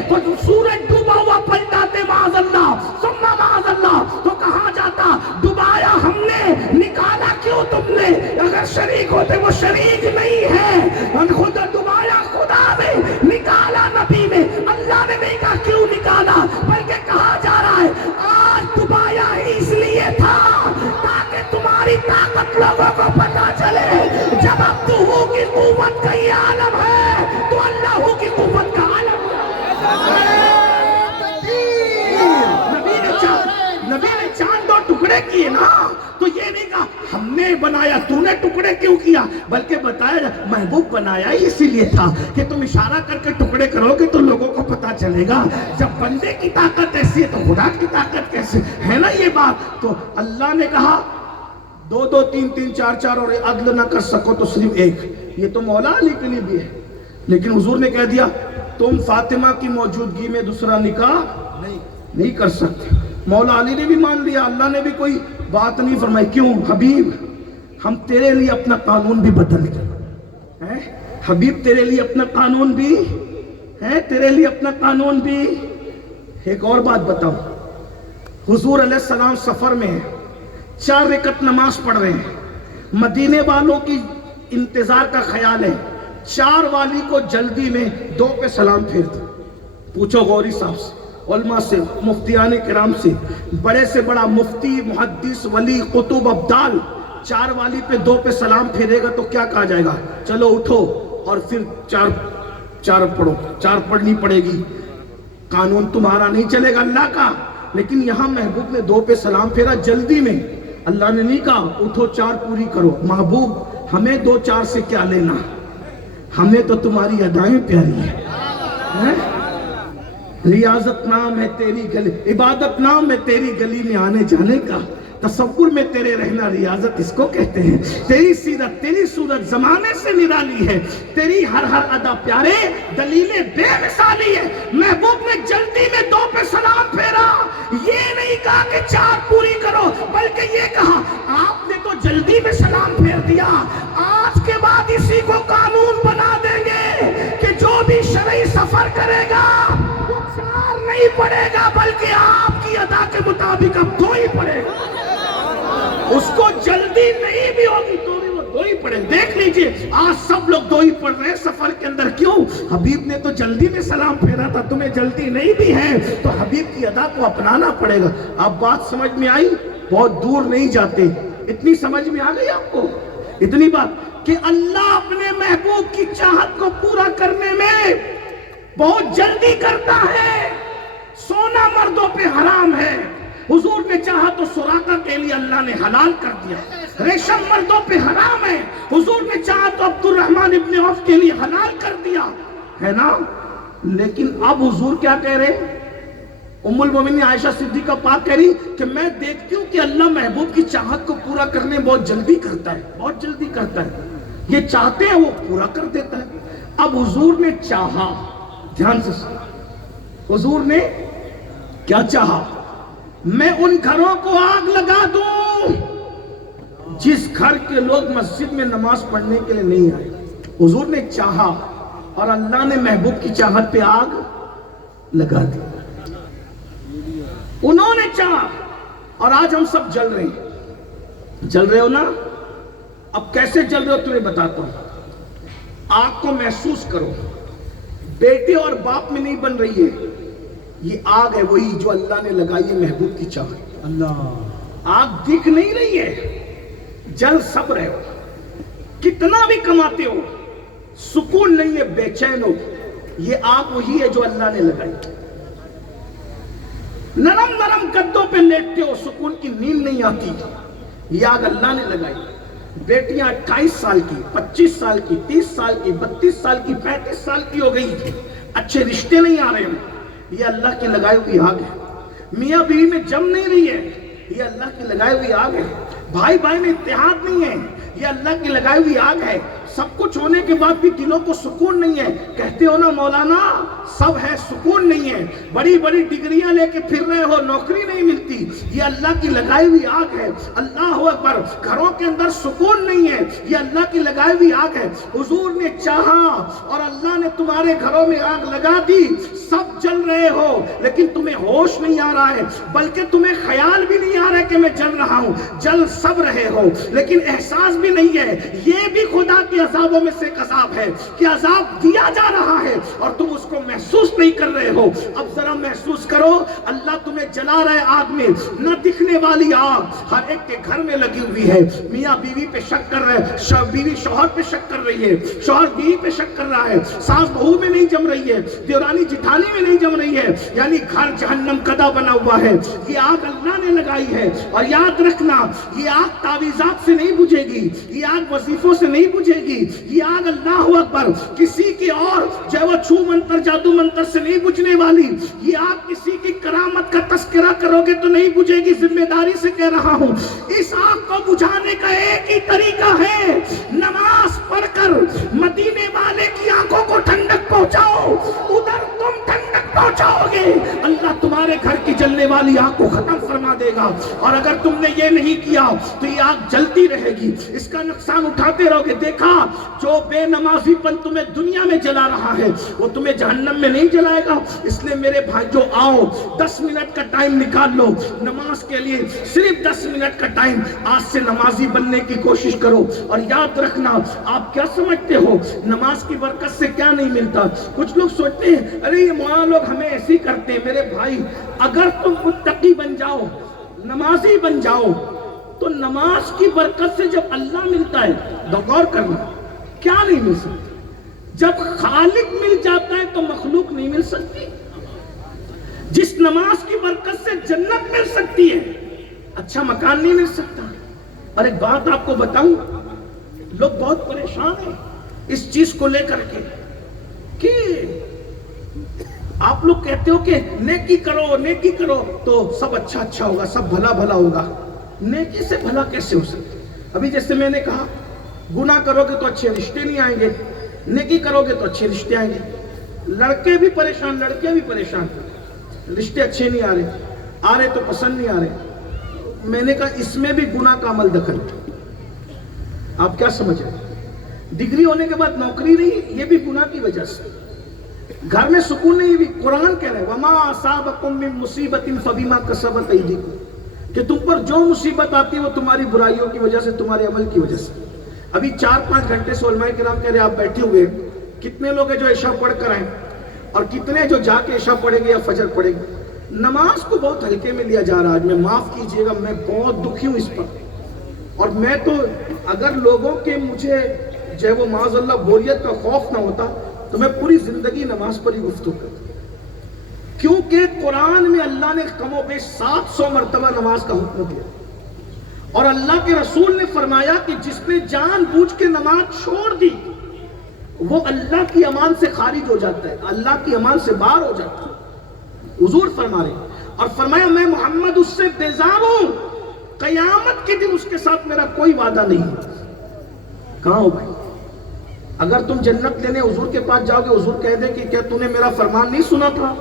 تو سورج ڈوبا ہوا پل جاتے، معاذ اللہ ثم معاذ اللہ. تو کہاں جاتا؟ ڈبایا ہم نے، نکالا کیوں تم نے؟ اگر شریک ہوتے، وہ شریک نہیں ہے. خود ڈبایا خدا نے، نکالا نبی نے. اللہ نے نہیں کہا کیوں نکالا، بلکہ کہا جا رہا ہے آج ڈبایا ہی اس لیے تھا تاکہ تمہاری طاقت لوگوں کو پتا چلے. جب اب تو ہو کی قوت کا یہ عالم ہے تو اللہ ہو کی قوت کا عالم ہے. نبی نے چاند 2 ٹکڑے کیے نا، تو یہ نہیں کہا ہم نے بنایا تو نے ٹکڑے کیوں کیا، بلکہ بتایا محبوب بنایا ہی اسی لیے تھا کہ تم اشارہ کر کے ٹکڑے کرو گے تو لوگوں کو پتا چلے گا. جب بندے کی طاقت ایسی ہے تو خدا کی طاقت کیسے ہے نا یہ بات. تو اللہ نے کہا 2 2 3 3 4 4 اور عدل نہ کر سکو تو صرف 1. یہ تو مولا علی کے لیے بھی ہے، لیکن حضور نے کہہ دیا تم فاطمہ کی موجودگی میں دوسرا نکاح نہیں کر سکتے. مولا علی نے بھی مان لیا، اللہ نے بھی کوئی بات نہیں فرمائی. کیوں؟ حبیب ہم تیرے لیے اپنا قانون بھی بدل گئے. حبیب تیرے لیے اپنا قانون بھی ہے، تیرے لیے اپنا قانون بھی. ایک اور بات بتاؤ، حضور علیہ السلام سفر میں ہیں، 4 رکعت نماز پڑھ رہے ہیں، مدینے والوں کی انتظار کا خیال ہے، 4 والی کو جلدی میں 2 پہ سلام پھیرتے. پوچھو غوری صاحب سے، علماء سے، مفتیان کرام سے، بڑے سے بڑا مفتی، محدث، ولی، قطب، ابدال 4 والی پہ 2 پہ سلام پھیرے گا تو کیا کہا جائے گا؟ چلو اٹھو اور پھر 4 پڑھو. 4 پڑھنی پڑے گی، قانون تمہارا نہیں چلے گا، اللہ کا. لیکن یہاں محبوب نے 2 پہ سلام پھیرا جلدی میں. اللہ نے نہیں کہا اٹھو 4 پوری کرو. محبوب ہمیں 2 4 سے کیا لینا، ہمیں تو تمہاری ادائیں پیاری ہیں. ریاضت نام ہے تیری گلی، عبادت نام ہے تیری گلی میں آنے جانے کا، تصور میں تیرے رہنا ریاضت اس کو کہتے ہیں. تیری سیرت تیری صورت زمانے سے نرالی ہے، تیری ہر ادا پیارے، دلیلیں بے مثالی ہے. محبوب نے جلدی میں 2 پہ سلام پھیرا. یہ نہیں کہا کہ 4 پوری کرو، بلکہ یہ کہا آپ نے تو جلدی میں سلام پھیر دیا، آج کے بعد اسی کو قانون بنا دیں گے کہ جو بھی شرعی سفر کرے گا 4 نہیں پڑے گا، بلکہ آپ کی ادا کے مطابق اب 2 ہی پڑے گا. اس کو جلدی نہیں بھی ہوگی تو بھی وہ 2 ہی پڑھے. دیکھ لیجئے آج سب لوگ 2 ہی پڑھ رہے ہیں سفر کے اندر. کیوں؟ حبیب نے تو جلدی میں سلام پھیرا تھا، تمہیں جلدی نہیں بھی ہے تو حبیب کی ادا کو اپنانا پڑے گا. اب بات سمجھ میں آئی؟ بہت دور نہیں جاتے، اتنی سمجھ میں آ گئی آپ کو؟ اتنی بات کہ اللہ اپنے محبوب کی چاہت کو پورا کرنے میں بہت جلدی کرتا ہے. سونا مردوں پہ حرام ہے، حضور نے چاہا تو سراقہ کے لیے اللہ نے حلال کر دیا. ریشم مردوں پہ حرام ہے، حضور نے چاہا تو عبد الرحمن ابن عوف کے لیے حلال کر دیا ہے نا. لیکن اب حضور کیا کہہ رہے؟ ام المومنین عائشہ صدیقہ پاک کہہ رہی کہ میں دیکھتی ہوں کہ اللہ محبوب کی چاہت کو پورا کرنے بہت جلدی کرتا ہے، بہت جلدی کرتا ہے. یہ چاہتے ہیں وہ پورا کر دیتا ہے. اب حضور نے چاہا، دھیان سے حضور نے کیا چاہا؟ میں ان گھروں کو آگ لگا دوں جس گھر کے لوگ مسجد میں نماز پڑھنے کے لیے نہیں آئے. حضور نے چاہا اور اللہ نے محبوب کی چاہت پہ آگ لگا دی. انہوں نے چاہا اور آج ہم سب جل رہے ہیں. جل رہے ہو نا؟ اب کیسے جل رہے ہو تمہیں بتاتا ہوں. آگ کو محسوس کرو. بیٹے اور باپ میں نہیں بن رہی ہے، یہ آگ ہے وہی جو اللہ نے لگائی ہے محبوب کی چاہت. اللہ آگ دکھ نہیں رہی ہے، جل سب رہے ہو، کتنا بھی کماتے ہو سکون نہیں ہے، بے چین ہو. یہ آگ وہی ہے جو اللہ نے لگائی. نرم نرم گدوں پہ لیٹتے ہو، سکون کی نیند نہیں آتی، یہ آگ اللہ نے لگائی. بیٹیاں 28 سال کی، 25 سال کی، 30 سال کی، 32 سال کی، 35 سال کی ہو گئی تھی، اچھے رشتے نہیں آ رہے ہیں، یہ اللہ کی لگائی ہوئی آگ ہے۔ میاں بیوی میں جم نہیں رہی ہے، یہ اللہ کی لگائی ہوئی آگ ہے۔ بھائی بھائی میں اتحاد نہیں ہے، یہ اللہ کی لگائی ہوئی آگ ہے۔ سب کچھ ہونے کے بعد بھی دلوں کو سکون نہیں ہے۔ کہتے ہو نا مولانا سب ہے سکون نہیں ہے، بڑی بڑی ڈگریاں لے کے پھر رہے ہو نوکری نہیں ملتی، یہ اللہ کی لگائی ہوئی آگ ہے۔ اللہ اکبر، گھروں کے اندر سکون نہیں ہے، یہ اللہ کی لگائی ہوئی آگ ہے۔ حضور نے چاہا اور اللہ نے تمہارے گھروں میں آگ لگا دی، سب جل رہے ہو لیکن تمہیں ہوش نہیں آ رہا ہے، بلکہ تمہیں خیال بھی نہیں آ رہا ہے کہ میں جل رہا ہوں۔ جل سب رہے ہو لیکن احساس بھی نہیں ہے۔ یہ بھی خدا کے عذابوں میں سے ایک عذاب ہے کہ عذاب دیا جا رہا ہے اور تم اس کو محسوس نہیں کر رہے ہو۔ اب ذرا محسوس کرو، اللہ تمہیں جلا رہا ہے آگ میں، نہ دکھنے والی آگ ہر ایک کے گھر میں لگی ہوئی ہے۔ میاں بیوی پہ شک کر رہے ہیں، بیوی شوہر پہ شک کر رہی ہے، شوہر بیوی پہ شک کر رہا ہے، ساس بہو میں نہیں جم رہی ہے، دیورانی جٹھانی میں نہیں جم رہی ہے، یعنی گھر جہنم کدا بنا ہوا ہے۔ یہ آگ اللہ نے لگائی ہے، اور یاد رکھنا یہ آگ تعویذات سے نہیں بجھے گی، یہ آگ وظیفوں سے نہیں بجھے گی، یہ آگ اللہ اکبر کسی کی اور جو وہ چھو منتر جادو منتر سے نہیں بجھنے والی، یہ آگ کسی کی کرامت کا تذکرہ کرو گے تو نہیں بجھے گی، ذمہ داری سے کہہ رہا ہوں۔ اس آگ کو بجھانے کا ایک ہی طریقہ ہے، نماز پڑھ کر مدینے والے کی آنکھوں کو ٹھنڈک پہنچاؤ، ادھر تم ٹھنڈک پہنچاؤ گے، اللہ تمہارے گھر کی جلنے والی آگ کو ختم فرما دے گا۔ اور اگر تم نے یہ نہیں کیا تو یہ آگ جلتی رہے گی، اس کا نقصان اٹھاتے رہو گے۔ دیکھا جو بے نمازی پن تمہیں دنیا میں جلا رہا ہے وہ تمہیں جہنم میں نہیں جلائے گا۔ اس لیے میرے بھائی جو آؤ 10 منٹ کا ٹائم نکال لو نماز کے لیے، صرف 10 منٹ کا ٹائم، آج سے نمازی بننے کی کوشش کرو۔ اور یاد رکھنا، آپ کیا سمجھتے ہو نماز کی برکت سے کیا نہیں ملتا؟ کچھ لوگ سوچتے ہیں ارے یہ مولانا لوگ ہمیں ایسے ہی کرتے ہیں۔ میرے بھائی اگر تم متقی بن جاؤ، نمازی بن جاؤ، تو نماز کی برکت سے جب اللہ ملتا ہے تو غور کرنا کیا نہیں مل سکتا۔ جب خالق مل جاتا ہے تو مخلوق نہیں مل سکتی۔ جس نماز کی برکت سے جنت مل سکتی ہے، اچھا مکان نہیں مل سکتا۔ اور ایک بات آپ کو بتاؤں، لوگ بہت پریشان ہیں اس چیز کو لے کر کے کہ آپ لوگ کہتے ہو کہ نیکی کرو نیکی کرو تو سب اچھا اچھا ہوگا، سب بھلا بھلا ہوگا۔ نیکی سے بھلا کیسے ہو سکتا؟ ابھی جیسے میں نے کہا گناہ کرو گے تو اچھے رشتے نہیں آئیں گے، نیکی کرو گے تو اچھے رشتے آئیں گے۔ لڑکے بھی پریشان، لڑکے بھی پریشان، رشتے اچھے نہیں آ رہے تو پسند نہیں آ رہے۔ میں نے کہا اس میں بھی گناہ کا عمل دخل۔ آپ کیا سمجھ رہے؟ ڈگری ہونے کے بعد نوکری نہیں، یہ بھی گناہ کی وجہ سے۔ گھر میں سکون نہیں، بھی قرآن کہہ رہے وَمَا أَصَابَكُم مِّن مُّصِيبَةٍ فَبِمَا كَسَبَتْ أَيْدِيكُم، کہ تم پر جو مصیبت آتی ہے وہ تمہاری برائیوں کی وجہ سے، تمہارے عمل کی وجہ سے۔ ابھی 4-5 گھنٹے سے علماء کرام کہہ رہے آپ بیٹھے ہوئے، کتنے لوگ ہیں جو عشاء پڑھ کر آئیں اور کتنے جو جا کے عشاء پڑھیں گے یا فجر پڑھیں گے۔ نماز کو بہت ہلکے میں لیا جا رہا ہے۔ آج میں معاف کیجئے گا، میں بہت دکھی ہوں اس پر۔ اور میں تو اگر لوگوں کے مجھے جو ہے وہ معاذ اللہ بوریت کا خوف نہ ہوتا تو میں پوری زندگی نماز پر ہی گفتگو کرتا، کیونکہ قرآن میں اللہ نے کم و بیش 700 مرتبہ نماز کا حکم دیا، اور اللہ کے رسول نے فرمایا کہ جس نے جان بوجھ کے نماز چھوڑ دی وہ اللہ کی امان سے خارج ہو جاتا ہے، اللہ کی امان سے باہر ہو جاتا ہے۔ حضور فرما رہے ہیں، اور فرمایا میں محمد اس سے بیزار ہوں، قیامت کے دن اس کے ساتھ میرا کوئی وعدہ نہیں ہے۔ کہاں ہو بھائی؟ اگر تم جنت لینے حضور کے پاس جاؤ گے، حضور کہہ دیں کہ کیا تو نے میرا فرمان نہیں سنا تھا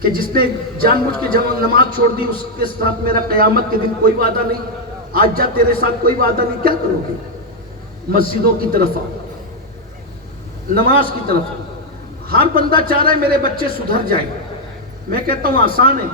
کہ جس نے جان بوجھ کے نماز چھوڑ دی اس کے ساتھ میرا قیامت کے دن کوئی وعدہ نہیں، آج جا تیرے ساتھ کوئی وعدہ نہیں، کیا کرو گے؟ مسجدوں کی طرف آؤ، نماز کی طرف آؤ۔ ہر بندہ چاہ رہا ہے میرے بچے سدھر جائیں، میں کہتا ہوں آسان ہے،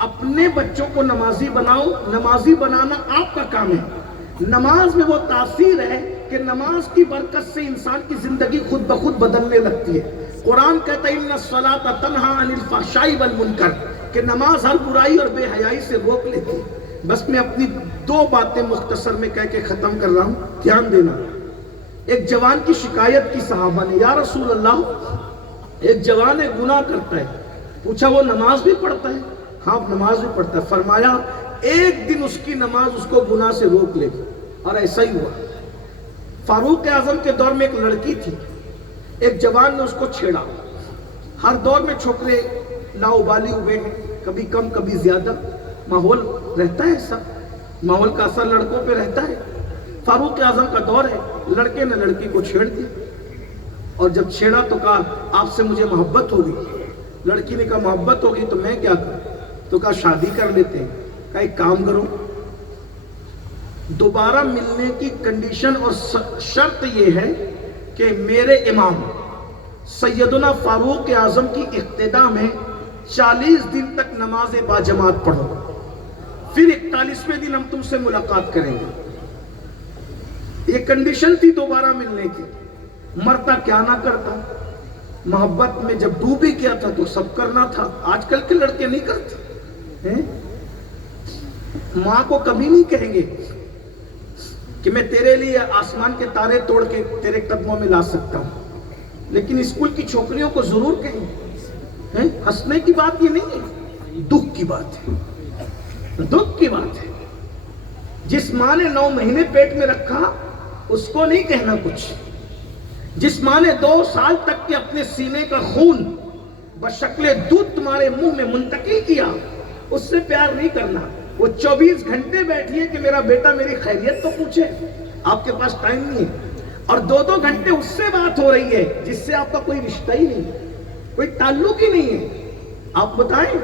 اپنے بچوں کو نمازی بناؤ۔ نمازی بنانا آپ کا کام ہے۔ نماز میں وہ تاثیر ہے کہ نماز کی برکت سے انسان کی زندگی خود بخود بدلنے لگتی ہے۔ قرآن کہتا ہے ان الصلاۃ تنہی عن الفحشاء والمنکر، کہ نماز ہر برائی اور بے حیائی سے روک لیتی ہے۔ بس میں اپنی 2 باتیں مختصر میں کہہ کے ختم کر رہا ہوں، دھیان دینا۔ ایک جوان کی شکایت کی صحابہ نے، یا رسول اللہ ایک جوان گناہ کرتا ہے، پوچھا وہ نماز بھی پڑھتا ہے؟ ہاں نماز بھی پڑھتا ہے۔ فرمایا ایک دن اس کی نماز اس کو گناہ سے روک لے گی۔ اور ایسا ہی ہوا. فاروق اعظم کے دور میں ایک لڑکی تھی, ایک جوان نے اس کو چھیڑا. ہر دور میں چھوکرے لاؤبالی ہوئے ہیں, کبھی کم کبھی زیادہ, ماحول رہتا ہے ایسا, ماحول کا اثر لڑکوں پہ رہتا ہے. فاروق اعظم کا دور ہے, لڑکے نے لڑکی کو چھیڑ دیا, اور جب چھیڑا تو کہا آپ سے مجھے محبت ہوگی. لڑکی نے کہا محبت ہوگی تو میں کیا کروں, تو کہا شادی کر لیتے ہیں. کہا ایک کام کرو, دوبارہ ملنے کی کنڈیشن اور شرط یہ ہے کہ میرے امام سیدنا فاروق اعظم کی اقتداء میں 40 دن تک نماز باجماعت پڑھو, پھر 41ویں دن ہم تم سے ملاقات کریں گے. یہ کنڈیشن تھی دوبارہ ملنے کی. مرتا کیا نہ کرتا, محبت میں جب ڈوب ہی کیا تھا تو سب کرنا تھا. آج کل کے لڑکے نہیں کرتے ہیں. ماں کو کبھی نہیں کہیں گے کہ میں تیرے لیے آسمان کے تارے توڑ کے تیرے قدموں میں لا سکتا ہوں, لیکن اسکول کی چھوکریوں کو ضرور کہیں. ہنسنے کی بات یہ نہیں ہے, دکھ کی بات ہے, دکھ کی بات ہے. جس ماں نے 9 مہینے پیٹ میں رکھا اس کو نہیں کہنا کچھ. جس ماں نے 2 سال تک کے اپنے سینے کا خون بشکل دودھ تمہارے منہ میں منتقل کیا, اس سے پیار نہیں کرنا. وہ 24 گھنٹے بیٹھی ہے کہ میرا بیٹا میری خیریت تو پوچھے, آپ کے پاس ٹائم نہیں ہے. اور 2 گھنٹے اس سے بات ہو رہی ہے جس سے آپ کا کوئی رشتہ ہی نہیں ہے, کوئی تعلق ہی نہیں ہے. آپ بتائیں,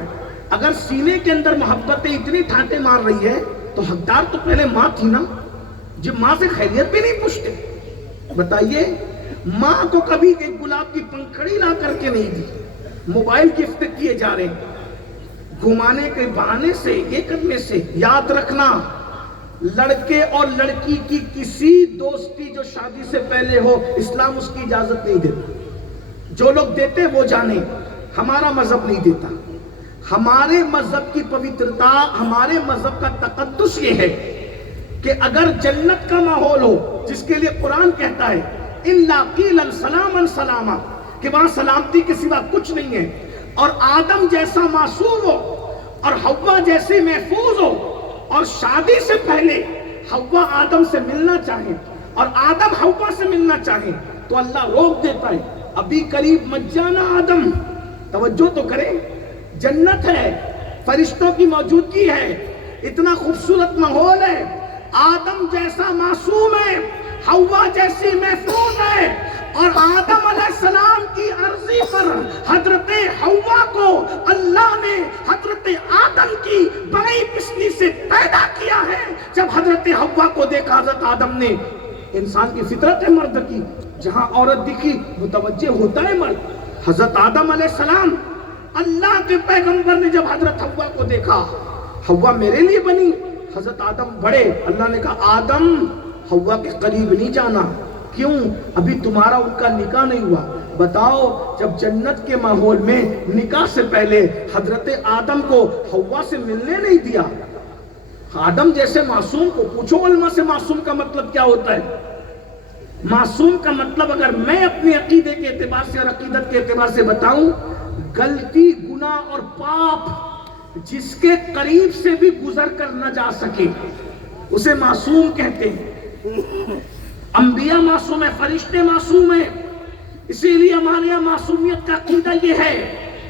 اگر سینے کے اندر محبتیں اتنی ٹھاٹے مار رہی ہے تو حقدار تو پہلے ماں تھی نا, جو ماں سے خیریت بھی نہیں پوچھتے. بتائیے, ماں کو کبھی ایک گلاب کی پنکھڑی لا کر کے نہیں دی. موبائل گفٹ کیے جا رہے ہیں گھمانے کے بہانے سے, یہ کرنے سے. یاد رکھنا, لڑکے اور لڑکی کی کسی دوستی جو شادی سے پہلے ہو, اسلام اس کی اجازت نہیں دیتا. جو لوگ دیتے وہ جانے, ہمارا مذہب نہیں دیتا. ہمارے مذہب کی پوترتا, ہمارے مذہب کا تقدس یہ ہے کہ اگر جنت کا ماحول ہو, جس کے لیے قرآن کہتا ہے اِلَّا قِيلًا سَلَامًا سَلَامًا, کہ وہاں سلامتی کے سوا کچھ نہیں ہے, اور آدم جیسا معصوم ہو اور حوا جیسے محفوظ ہو, اور شادی سے پہلے حوا آدم سے ملنا چاہے اور آدم حوا سے ملنا چاہے تو اللہ روک دیتا ہے, ابھی قریب مت جانا آدم, توجہ تو کرے. جنت ہے, فرشتوں کی موجودگی ہے, اتنا خوبصورت ماحول ہے, آدم جیسا معصوم ہے, حوا جیسی محفوظ ہے, اور آدم علیہ السلام کی عرضی پر حضرت حوا کو اللہ نے حضرت آدم کی بڑی پسلی سے پیدا کیا ہے. جب حضرت حوا کو دیکھا حضرت آدم نے, انسان کی فطرت ہے مرد کی, جہاں عورت دکھی متوجہ ہوتا ہے مرد. حضرت آدم علیہ السلام, اللہ کے پیغمبر نے جب حضرت حوا کو دیکھا, حوا میرے لیے بنی, حضرت آدم بڑے, اللہ نے کہا آدم حوا کے قریب نہیں جانا. کیوں؟ ابھی تمہارا ان کا نکاح نہیں ہوا. بتاؤ, جب جنت کے ماحول میں نکاح سے پہلے حضرت آدم کو حوا سے ملنے نہیں دیا, آدم جیسے معصوم کو پوچھو علماء سے معصوم کا مطلب کیا ہوتا ہے. معصوم کا مطلب اگر میں اپنے عقیدے کے اعتبار سے اور عقیدت کے اعتبار سے بتاؤں, غلطی, گناہ اور پاپ جس کے قریب سے بھی گزر کر نہ جا سکے اسے معصوم کہتے ہیں. انبیاء معصوم ہیں, فرشتے معصوم ہیں. اسی لیے ہمارے یہاں معصومیت کا عقیدہ یہ ہے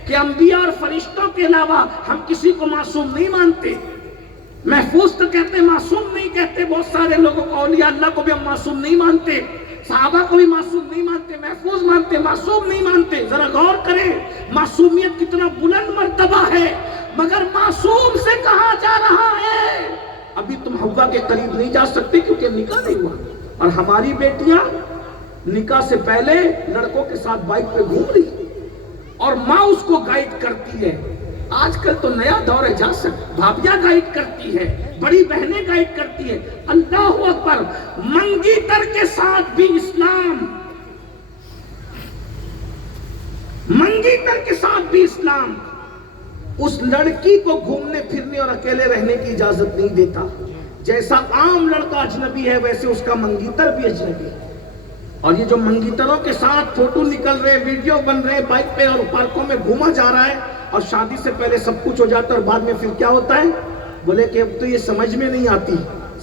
کہ انبیاء اور فرشتوں کے علاوہ ہم کسی کو معصوم نہیں مانتے. محفوظ تو کہتے, معصوم نہیں کہتے. بہت سارے لوگوں کو, اولیاء اللہ کو بھی ہم معصوم نہیں مانتے, صحابہ کو بھی معصوم نہیں مانتے, محفوظ مانتے, معصوم نہیں مانتے. ذرا غور کریں, معصومیت کتنا بلند مرتبہ ہے, مگر معصوم سے کہا جا رہا ہے ابھی تم حوا کے قریب نہیں جا سکتے کیونکہ نکاح نہیں ہوا. اور ہماری بیٹیاں نکاح سے پہلے لڑکوں کے ساتھ بائک پہ گھوم رہی, اور ماں اس کو گائیڈ کرتی ہے. آج کل تو نیا دور ہے, جا سکتے بھابیاں گائیڈ کرتی ہے, بڑی بہنیں گائیڈ کرتی ہے. اللہ اکبر. منگیتر کے ساتھ بھی اسلام, منگیتر کے ساتھ بھی اسلام اس لڑکی کو گھومنے پھرنے اور اکیلے رہنے کی اجازت نہیں دیتا. جیسا عام لڑکا اجنبی ہے ویسے اس کا منگیتر بھی اجنبی ہے. اور یہ جو منگیتروں کے ساتھ فوٹو نکل رہے, ویڈیو بن رہے, بائک پہ اور پارکوں میں گھوما جا رہا ہے, اور شادی سے پہلے سب کچھ ہو جاتا ہے, اور بعد میں پھر کیا ہوتا ہے, بولے کہ اب تو یہ سمجھ میں نہیں آتی,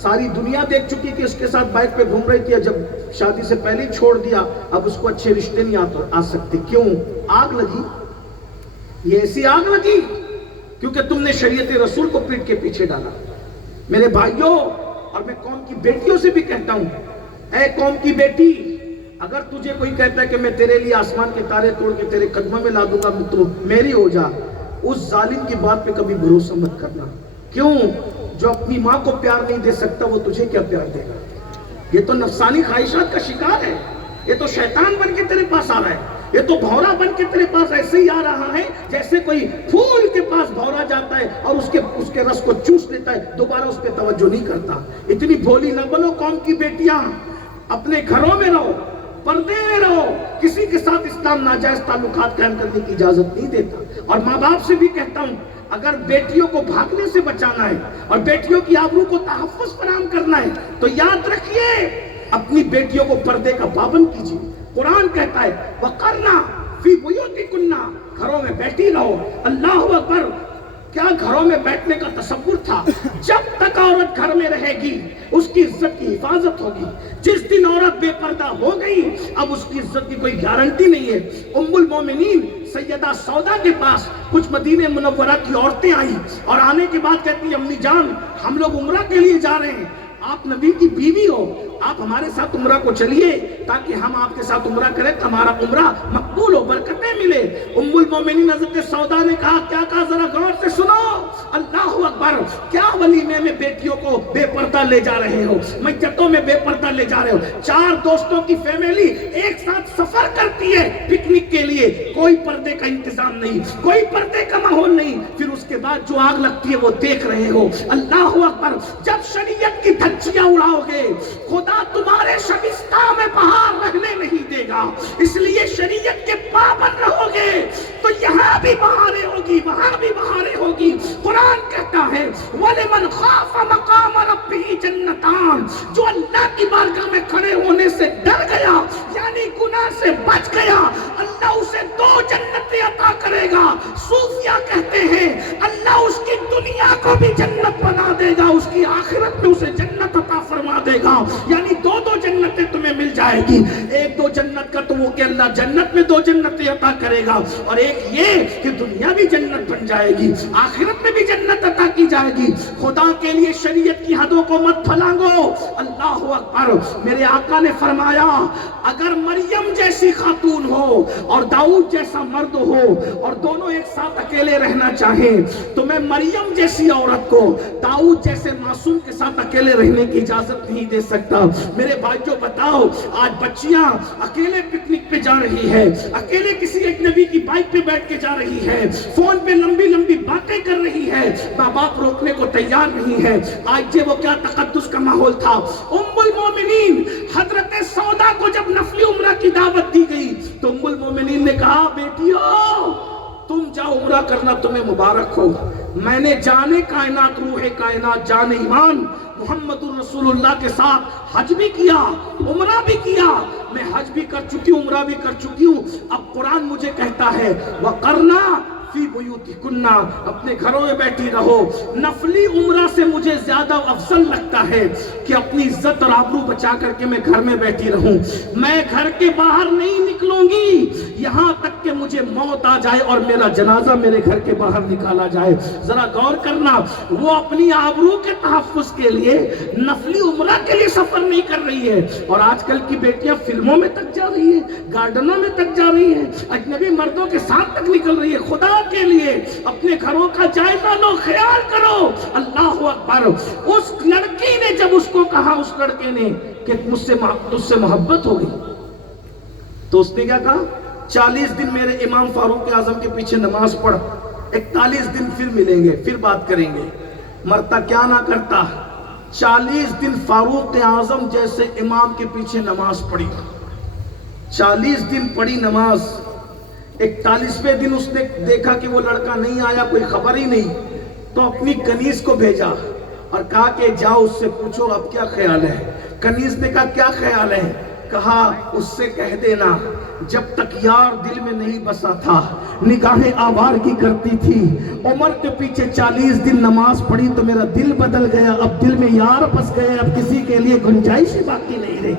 ساری دنیا دیکھ چکی کہ اس کے ساتھ بائک پہ گھوم رہی تھی، جب شادی سے پہلے چھوڑ دیا، اب اس کو اچھے رشتے نہیں آ سکتے. کیوں؟ آگ لگی. یہ ایسی آگ لگی کیونکہ تم نے شریعت رسول کو پیٹ کے پیچھے ڈالا. میرے بھائیوں، اور میں قوم کی بیٹیوں سے بھی کہتا ہوں، اے قوم کی بیٹی، اگر تجھے کوئی کہتا ہے کہ میں تیرے لیے آسمان کے تارے توڑ کے تیرے قدموں میں لا دوں گا تو میری ہو جا، اس ظالم کی بات پہ کبھی بھروسہ مت کرنا. کیوں؟ جو اپنی ماں کو پیار نہیں دے سکتا وہ تجھے کیا پیار دے گا؟ یہ تو نفسانی خواہشات کا شکار ہے. یہ تو شیطان بن کے تیرے پاس آ رہا ہے. یہ تو بھورا بن کے تیرے پاس ایسے ہی آ رہا ہے جیسے کوئی پھول کے پاس بھورا جاتا ہے اور اس کے رس کو چوس لیتا ہے، دوبارہ اس پہ توجہ نہیں کرتا. اتنی بھولی نہ بنو قوم کی بیٹیاں. اپنے گھروں میں رہو، پردے میں رہو. کسی کے ساتھ اسلام ناجائز تعلقات قائم کرنے کی اجازت نہیں دیتا. اور ماں باپ سے بھی کہتا ہوں، اگر بیٹیوں کو بھاگنے سے بچانا ہے اور بیٹیوں کی آبرو کو تحفظ فراہم کرنا ہے تو یاد رکھیے اپنی بیٹیوں کو پردے کا پابند کیجیے. قرآن کہتا ہے وَقَرْنَا فِي بُيُوتِكُنَّ، گھروں میں بیٹھی رہو. اللہ اکبر! کیا گھروں میں بیٹھنے کا تصور تھا؟ جب تک عورت گھر میں رہے گی اس کی عزت کی حفاظت ہوگی. جس دن عورت بے پردہ ہو گئی اب اس کی عزت کی کوئی گارنٹی نہیں ہے. ام المومنین سیدہ سودا کے پاس کچھ مدینہ منورہ کی عورتیں آئیں اور آنے کے بعد کہتی امی جان ہم لوگ عمرہ کے لیے جا رہے ہیں، آپ نبی کی بیوی ہو، آپ ہمارے ساتھ عمرہ کو چلیے تاکہ ہم آپ کے ساتھ عمرہ کریں، ہمارا عمرہ مقبول ہو، برکتیں ملے. ام المومنین حضرت سودا نے کہا کیا کہا؟ ذرا غور سے سنو. اللہ اکبر! کیا ولیمے میں بیٹیوں کو بے پردہ لے جا رہے ہو، میتوں میں بے پردہ لے جا رہے ہو. 4 دوستوں کی فیملی ایک ساتھ سفر کرتی ہے پکنک کے لیے، کوئی پردے کا انتظام نہیں، کوئی پردے کا ماحول نہیں. پھر اس کے بعد جو آگ لگتی ہے وہ دیکھ رہے ہو. اللہ اکبر! جب شریعت کی دھجیاں اڑاؤ گے خدا تمہارے شبستان میں بہار رہنے نہیں دے گا. اس لیے شریعت کے پابند رہو گے تو یہاں بھی بہاریں ہوگی، وہاں بھی بہاریں ہوگی. قرآن کہتا ہے وَلِمَنْ خَافَ مَقَامَ رَبِّهِ جَنَّتَانِ، جو اللہ کی بارگاہ میں کھڑے ہونے سے ڈر گیا یعنی گناہ سے بچ گیا، اللہ اسے 2 جنتیں عطا کرے گا. صوفیہ کہتے ہیں اللہ اس کی دنیا کو بھی جنت بنا دے گا، اس کی آخرت میں اسے جنت عطا فرما دے گا. یعنی 2 جنتیں تمہیں مل جائے گی. ایک 2 جنت کا تو وہ کہ اللہ جنت میں 2 جنتیں عطا کرے گا، اور ایک یہ کہ دنیا بھی جنت بن جائے گی، آخرت میں بھی جنت عطا کی جائے گی. خدا کے لیے شریعت کی حدوں کو مت پھلانگو. اللہ اکبر! میرے آقا نے فرمایا اگر مریم جیسی خاتون ہو اور داؤد جیسا مرد ہو اور دونوں ایک ساتھ اکیلے رہنا چاہیں تو میں مریم جیسی عورت کو داؤد جیسے معصوم کے ساتھ اکیلے رہنے کی اجازت نہیں دے سکتا. میرے بھائیوں بتاؤ، آج بچیاں اکیلے پکنک پہ جا رہی ہے، اکیلے کسی اجنبی کی بائک پہ بیٹھ کے جا رہی ہے، فون پہ لمبی لمبی باتیں کر رہی ہے، ماں باپ روکنے کو تیار نہیں ہے. آج یہ وہ کیا تقدس کا ماحول تھا. ام المومنین حضرت سودا کو جب نفلی عمرہ کی دعوت دی گئی تو ام المومنین نے کہا بیٹیو تم جاؤ عمرہ کرنا، تمہیں مبارک ہو. میں نے جانے کائنات روح کائنات جان ایمان محمد رسول اللہ کے ساتھ حج بھی کیا، عمرہ بھی کیا. میں حج بھی کر چکی ہوں، عمرہ بھی کر چکی ہوں. اب قرآن مجھے کہتا ہے وَقَرْنَا فی بیوتکن، اپنے گھروں میں بیٹھی رہو. نفلی عمرہ سے مجھے زیادہ افضل لگتا ہے کہ اپنی عزت اور آبرو بچا کر کے میں گھر میں بیٹھی رہوں. میں گھر کے باہر نہیں نکلوں گی یہاں تک کہ مجھے موت آ جائے اور میرا جنازہ میرے گھر کے باہر نکالا جائے. ذرا غور کرنا، وہ اپنی آبرو کے تحفظ کے لیے نفلی عمرہ کے لیے سفر نہیں کر رہی ہے. اور آج کل کی بیٹیاں فلموں میں تک جا رہی ہیں، گارڈنوں میں تک جا رہی ہیں، اجنبی مردوں کے ساتھ تک نکل رہی ہے. خدا کے لیے اپنے گھروں کا جائزہ لو، خیال کرو. اللہ اکبر! اس لڑکی نے جب اس کو کہا، اس لڑکے نے کہ مجھ سے محبت ہو گئی تو اس نے کیا کہا 40 دن میرے امام فاروق اعظم کے پیچھے نماز پڑھ، 41 دن پھر ملیں گے، پھر بات کریں گے. مرتا کیا نہ کرتا، 40 دن فاروق اعظم جیسے امام کے پیچھے نماز پڑھی، 40 دن پڑھی نماز. 41ویں دن اس نے دیکھا کہ وہ لڑکا نہیں آیا، کوئی خبر ہی نہیں، تو اپنی کنیز کو بھیجا اور کہا کہ جاؤ اس سے پوچھو اب کیا خیال ہے. کنیز نے کہا کیا خیال ہے؟ کہا اس سے کہہ دینا جب تک یار دل میں نہیں بسا تھا نگاہیں آوارگی کرتی تھی، عمر کے پیچھے 40 دن نماز پڑھی تو میرا دل بدل گیا، اب دل میں یار بس گئے، اب کسی کے لیے گنجائش ہی باقی نہیں رہی۔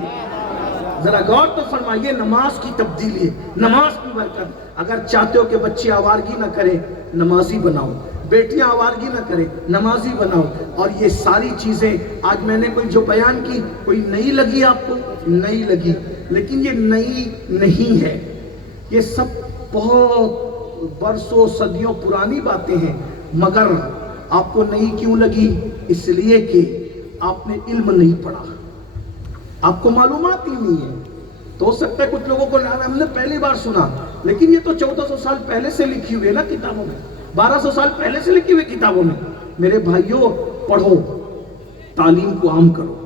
ذرا غور تو فرمائیے، نماز کی تبدیلی، نماز کی برکت۔ اگر چاہتے ہو کہ بچے آوارگی نہ کریں، نمازی بناؤ، بیٹیاں آوارگی نہ کریں، نمازی بناؤ۔ اور یہ ساری چیزیں آج میں نے کوئی جو بیان کی، کوئی نئی لگی آپ کو؟ نہیں لگی، لیکن یہ نئی نہیں ہے، یہ سب بہت برسوں صدیوں پرانی باتیں ہیں۔ مگر آپ کو نئی کیوں لگی؟ اس لیے کہ آپ نے علم نہیں پڑھا، آپ کو معلومات ہی نہیں ہے۔ تو ہو سکتا ہے کچھ لوگوں کو ہم نے پہلی بار سنا، لیکن یہ تو 1400 سال پہلے سے لکھی ہوئی ہے نا کتابوں میں، 1200 سال پہلے سے لکھی ہوئی کتابوں میں۔ میرے بھائیوں، پڑھو، تعلیم کو عام کرو۔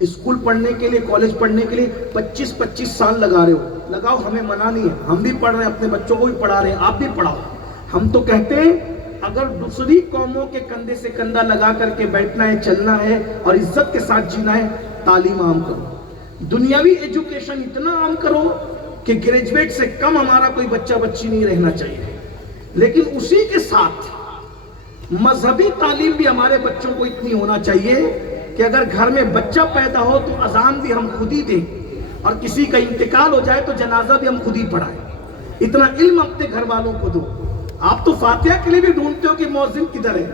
اسکول پڑھنے کے لیے، کالج پڑھنے کے لیے 25 سال لگا رہے ہو، لگاؤ، ہمیں منع نہیں ہے، ہم بھی پڑھ رہے ہیں، اپنے بچوں کو بھی پڑھا رہے ہیں، آپ بھی پڑھاؤ۔ ہم تو کہتے ہیں اگر دوسری قوموں کے کندھے سے کندھا لگا کر کے بیٹھنا ہے، چلنا ہے اور عزت کے ساتھ جینا ہے، تعلیم عام کرو، دنیاوی ایجوکیشن اتنا عام کرو کہ گریجویٹ سے کم ہمارا کوئی بچہ بچی نہیں رہنا چاہیے۔ لیکن اسی کے ساتھ مذہبی تعلیم بھی ہمارے بچوں کو اتنی ہونا چاہیے کہ اگر گھر میں بچہ پیدا ہو تو اذان بھی ہم خود ہی دیں، اور کسی کا انتقال ہو جائے تو جنازہ بھی ہم خود ہی پڑھائیں۔ اتنا علم اپنے گھر والوں کو دو۔ آپ تو فاتحہ کے لیے بھی ڈھونڈتے ہو کہ مؤذن کدھر ہے،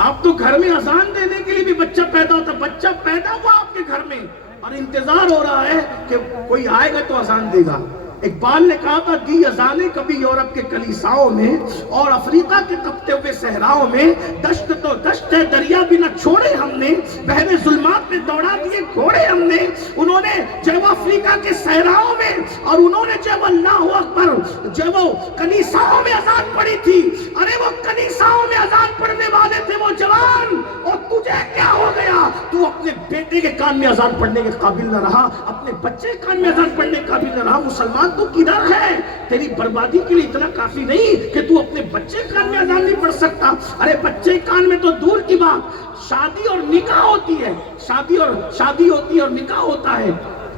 آپ تو گھر میں اذان دینے کے لیے بھی بچہ پیدا ہوتا، بچہ پیدا ہوا آپ کے گھر میں اور انتظار ہو رہا ہے کہ کوئی آئے گا تو اذان دے گا۔ اقبال نے کہا تھا، دی اذانیں کبھی یورپ کے کلیساؤں میں اور افریقہ کے تپتے ہوئے صحراؤں میں، دشت تو دشت ہے، دریا بھی نہ چھوڑے ہم نے، بحر ظلمات میں دوڑا دیے گھوڑے ہم نے۔ انہوں نے جو وہ افریقہ کے صحراؤں میں، اور انہوں نے جو اللہ اکبر، جو وہ کلیساؤں میں اذان پڑھی تھی، ارے وہ کلیساؤں میں اذان پڑھنے والے تھے وہ جوان، اور تجھے کیا ہو گیا؟ تو اپنے بیٹے کے کان میں اذان پڑھنے کے قابل نہ رہا، اپنے بچے کے کان میں اذان پڑھنے کے قابل نہ رہا۔ مسلمان تو کدھر ہے؟ تیری بربادی کے لیے اتنا کافی نہیں کہ تو اپنے بچے کان میں اذان نہیں پڑھ سکتا۔ ارے بچے کان میں تو دور کی بات، شادی اور نکاح ہوتی ہے، شادی ہوتی ہے اور نکاح ہوتا ہے۔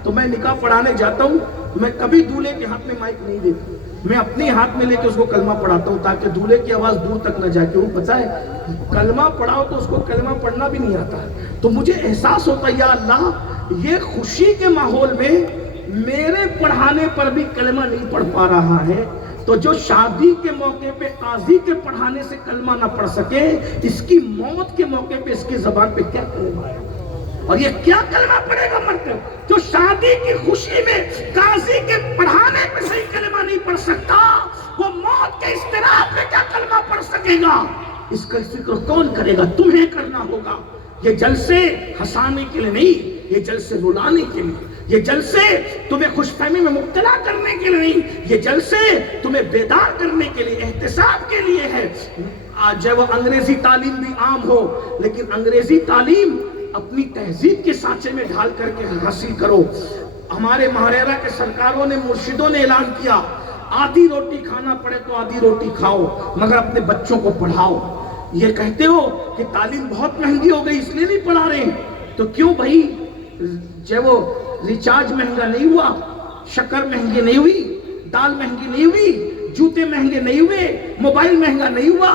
تو میں نکاح پڑھانے جاتا ہوں، میں کبھی دولہے کے ہاتھ میں مائک نہیں دیتا، میں اپنے ہاتھ میں لے کے اس کو کلمہ پڑھاتا ہوں تاکہ دولہے کی آواز دور تک نہ جائے۔ کیوں پتہ ہے؟ کلمہ پڑھاؤ تو اس کو کلمہ پڑھنا بھی نہیں آتا ہے، تو مجھے احساس ہوتا ہے یا اللہ، یہ خوشی کے ماحول میں میرے پڑھانے پر بھی کلمہ نہیں پڑھ پا رہا ہے، تو جو شادی کے موقع پہ قاضی کے پڑھانے سے کلمہ نہ پڑھ سکے، اس کی موت کے موقع پہ اس کی زبان پہ کیا کلمہ ہے؟ اور یہ کیا کلمہ پڑھے گا مرتے؟ جو شادی کی خوشی میں قاضی کے پڑھانے پہ صحیح کلمہ نہیں پڑھ سکتا، وہ موت کے اضطراب میں کیا کلمہ پڑھ سکے گا؟ اس کا فکر کون کرے گا؟ تمہیں کرنا ہوگا۔ یہ جلسے ہنسانے کے لیے نہیں، یہ جلسے رلانے کے لیے، یہ جلسے تمہیں خوش فہمی میں مبتلا کرنے کے لیے نہیں، یہ جلسے تمہیں بیدار کرنے کے لیے، احتساب کے لیے ہے۔ آج وہ انگریزی تعلیم بھی عام ہو، لیکن انگریزی تعلیم اپنی تہذیب کے سانچے میں ڈھال کر کے حاصل کرو۔ ہمارے مہاریرا کے سرکاروں نے، مرشدوں نے اعلان کیا، آدھی روٹی کھانا پڑے تو آدھی روٹی کھاؤ، مگر اپنے بچوں کو پڑھاؤ۔ یہ کہتے ہو کہ تعلیم بہت مہنگی ہو گئی اس لیے نہیں پڑھا رہے، تو کیوں بھائی؟ جو وہ ریچارج مہنگا نہیں ہوا، شکر مہنگی نہیں ہوئی، دال مہنگی نہیں ہوئی، جوتے مہنگے نہیں ہوئے، موبائل مہنگا نہیں ہوا،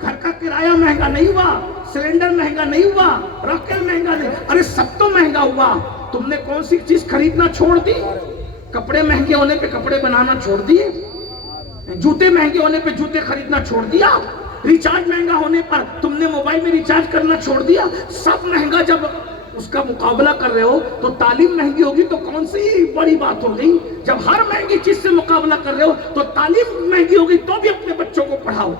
گھر کا کرایہ مہنگا نہیں ہوا، سلنڈر مہنگا نہیں ہوا، راکٹ مہنگا نہیں، ارے سب تو مہنگا ہوا۔ تم نے کون سی چیز خریدنا چھوڑ دی؟ کپڑے مہنگے ہونے پہ کپڑے بنانا چھوڑ دیے، جوتے مہنگے ہونے پہ جوتے خریدنا چھوڑ دیا، ریچارج مہنگا ہونے پر تم نے موبائل میں ریچارج کرنا چھوڑ دیا۔ سب مہنگا جب اس کا مقابلہ کر رہے ہو تو تعلیم مہنگی ہوگی تو کون سی بڑی بات ہو گئی؟ جب ہر مہنگی چیز سے مقابلہ کر رہے ہو تو تعلیم مہنگی ہوگی تو بھی اپنے بچوں کو پڑھاؤ۔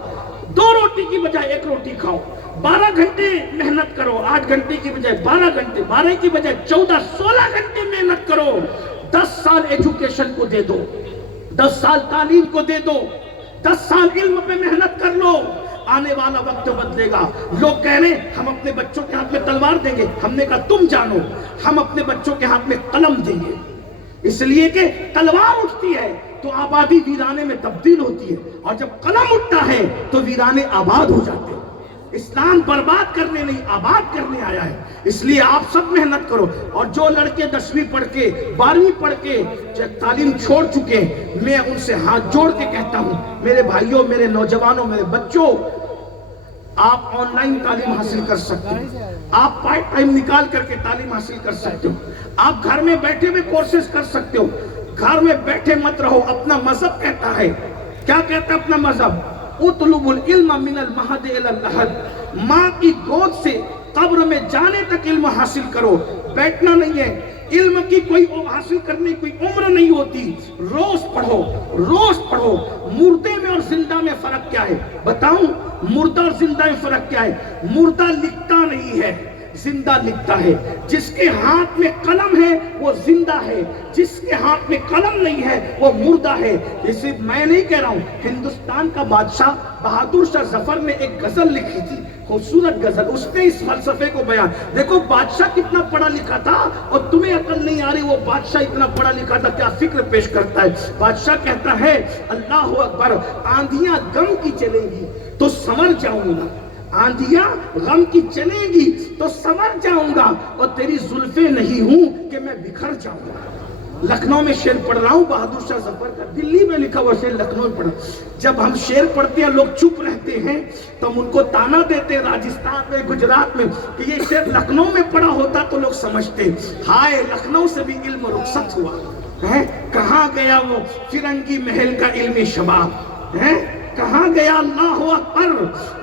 2 روٹی کی بجائے 1 روٹی کھاؤ، 12 گھنٹے محنت کرو، 8 گھنٹے کی بجائے 12 گھنٹے، 12 کی بجائے 14 16 گھنٹے محنت کرو۔ 10 سال ایجوکیشن کو دے دو، 10 سال تعلیم کو دے دو، 10 سال علم پہ محنت کر لو، آنے والا وقت بدلے گا۔ لوگ کہہ رہے ہیں ہم اپنے بچوں کے ہاتھ میں تلوار دیں گے، ہم نے کہا تم جانو، ہم اپنے بچوں کے ہاتھ میں قلم دیں گے، اس لیے کہ تلوار اٹھتی ہے تو آبادی ویرانے میں تبدیل ہوتی ہے، اور جب قلم اٹھتا ہے تو ویرانے آباد ہو جاتے ہیں۔ اسلام برباد کرنے نہیں آباد کرنے آیا ہے. اس لیے آپ سب محنت کرو. اور جو لڑکے 10ویں پڑھ کے 12ویں پڑھ کے تعلیم چھوڑ چکے ہیں، میں ان سے ہاتھ جوڑ کے کہتا ہوں میرے بھائیوں، میرے نوجوانوں، میرے بچوں، آپ آن لائن تعلیم حاصل کر سکتے ہو. آپ پارٹ ٹائم نکال کر کے تعلیم حاصل کر سکتے ہو. آپ گھر میں بیٹھے ہوئے کورسز کر سکتے ہو. گھر میں بیٹھے مت رہو. اپنا مذہب کہتا ہے، کیا کہتا ہے اپنا مذہب؟ اطلب العلم من المہد الی اللحد. ماں کی گود سے قبر میں جانے تک علم حاصل کرو. بیٹھنا نہیں ہے. علم کی کوئی حاصل کرنے کی کوئی عمر نہیں ہوتی. روز پڑھو، روز پڑھو. مردے میں اور زندہ میں فرق کیا ہے بتاؤں؟ مردہ اور زندہ میں فرق کیا ہے؟ مردہ لکھتا نہیں ہے، زندہ لکھتا ہے. جس کے ہاتھ میں قلم ہے وہ زندہ ہے، جس کے ہاتھ میں قلم نہیں ہے وہ مردہ ہے. یہ صرف میں نہیں کہہ رہا ہوں. ہندوستان کا بادشاہ بہادر شاہ ظفر نے ایک غزل لکھی تھی، خوبصورت غزل. اس نے اس فلسفے کو بیان. دیکھو بادشاہ کتنا پڑھا لکھا تھا اور تمہیں عقل نہیں آ رہی. وہ بادشاہ اتنا پڑھا لکھا تھا، کیا فکر پیش کرتا ہے. بادشاہ کہتا ہے اللہ اکبر، آندھیاں غم کی چلیں گی تو سنور جاؤں گا. آندھیاں غم کی چلیں گی تو سنور جاؤں گا، اور تیری زلفیں نہیں ہوں کہ میں بکھر جاؤں گا. لکھنؤ میں شعر پڑھ رہا ہوں بہادر شاہ ظفر کا. دلی میں لکھا ہوا شعر لکھنؤ میں پڑھا. جب ہم شعر پڑھتے ہیں لوگ چپ رہتے ہیں تو ہم ان کو تانا دیتے ہیں راجستھان میں، گجرات میں، کہ یہ شعر لکھنؤ میں پڑھا ہوتا تو لوگ سمجھتے. ہائے لکھنؤ سے بھی علم رخصت ہوا ہے. کہاں گیا وہ فرنگی محل کا علمی شباب ہے؟ کہاں گیا اللہ اکبر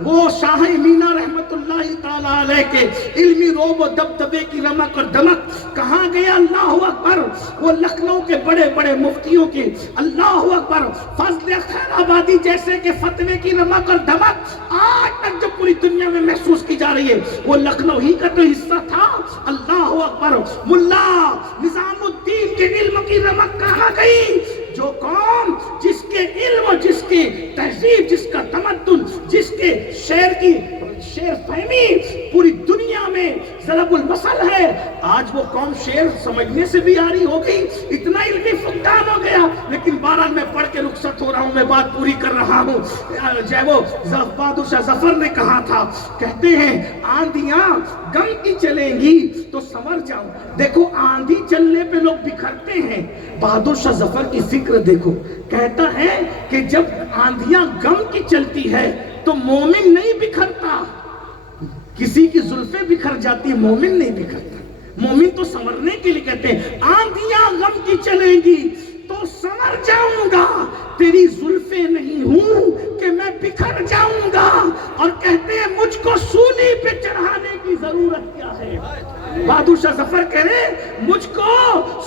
وہ شاہ مینا رحمت اللہ تعالیٰ علیہ کے علمی روب و دبدبے کی رمق اور دمک؟ کہاں گیا اللہ اکبر وہ لکھنؤ کے بڑے بڑے مفتیوں کے اللہ اکبر فضل خیر آبادی جیسے کہ فتوے کی رمق اور دمک آج تک جو پوری دنیا میں محسوس کی جا رہی ہے وہ لکھنؤ ہی کا تو حصہ تھا. اللہ اکبر. ملا نظام الدین کے علم کی رمق کہاں گئی؟ جو قوم جس کے علم، جس کی تہذیب، جس کا تمدن، جس کے شعر کی شعر فہمی پوری دنیا میں ضرب المثل ہے، آج وہ قوم شعر سمجھنے سے بھی آری ہو گئی. اتنا علمی فقدان ہو گیا. لیکن بہرحال میں پڑھ کے رخصت ہو رہا ہوں، میں بات پوری کر رہا ہوں. وہ بہادر شاہ ظفر نے کہا تھا، کہتے ہیں آندھیاں غم کی چلیں گی تو سنور جاؤں. دیکھو آندھی چلنے پہ لوگ بکھرتے ہیں. بہادر شاہ ظفر کی فکر دیکھو. کہتا ہے کہ جب آندھیاں غم کی چلتی ہے تو مومن نہیں بکھرتا. کسی کی زلفیں بکھر جاتی، مومن نہیں بکھرتا. مومن تو سنورنے کے لیے کہتے ہیں آندھیاں غم کی چلیں گی تو سنور جاؤں گا، تیری زلفیں نہیں ہوں کہ میں بکھر جاؤں گا. اور کہتے ہیں مجھ کو سولی پہ چڑھانے کی ضرورت کیا ہے؟ بہادر شاہ ظفر کہہ رہے مجھ کو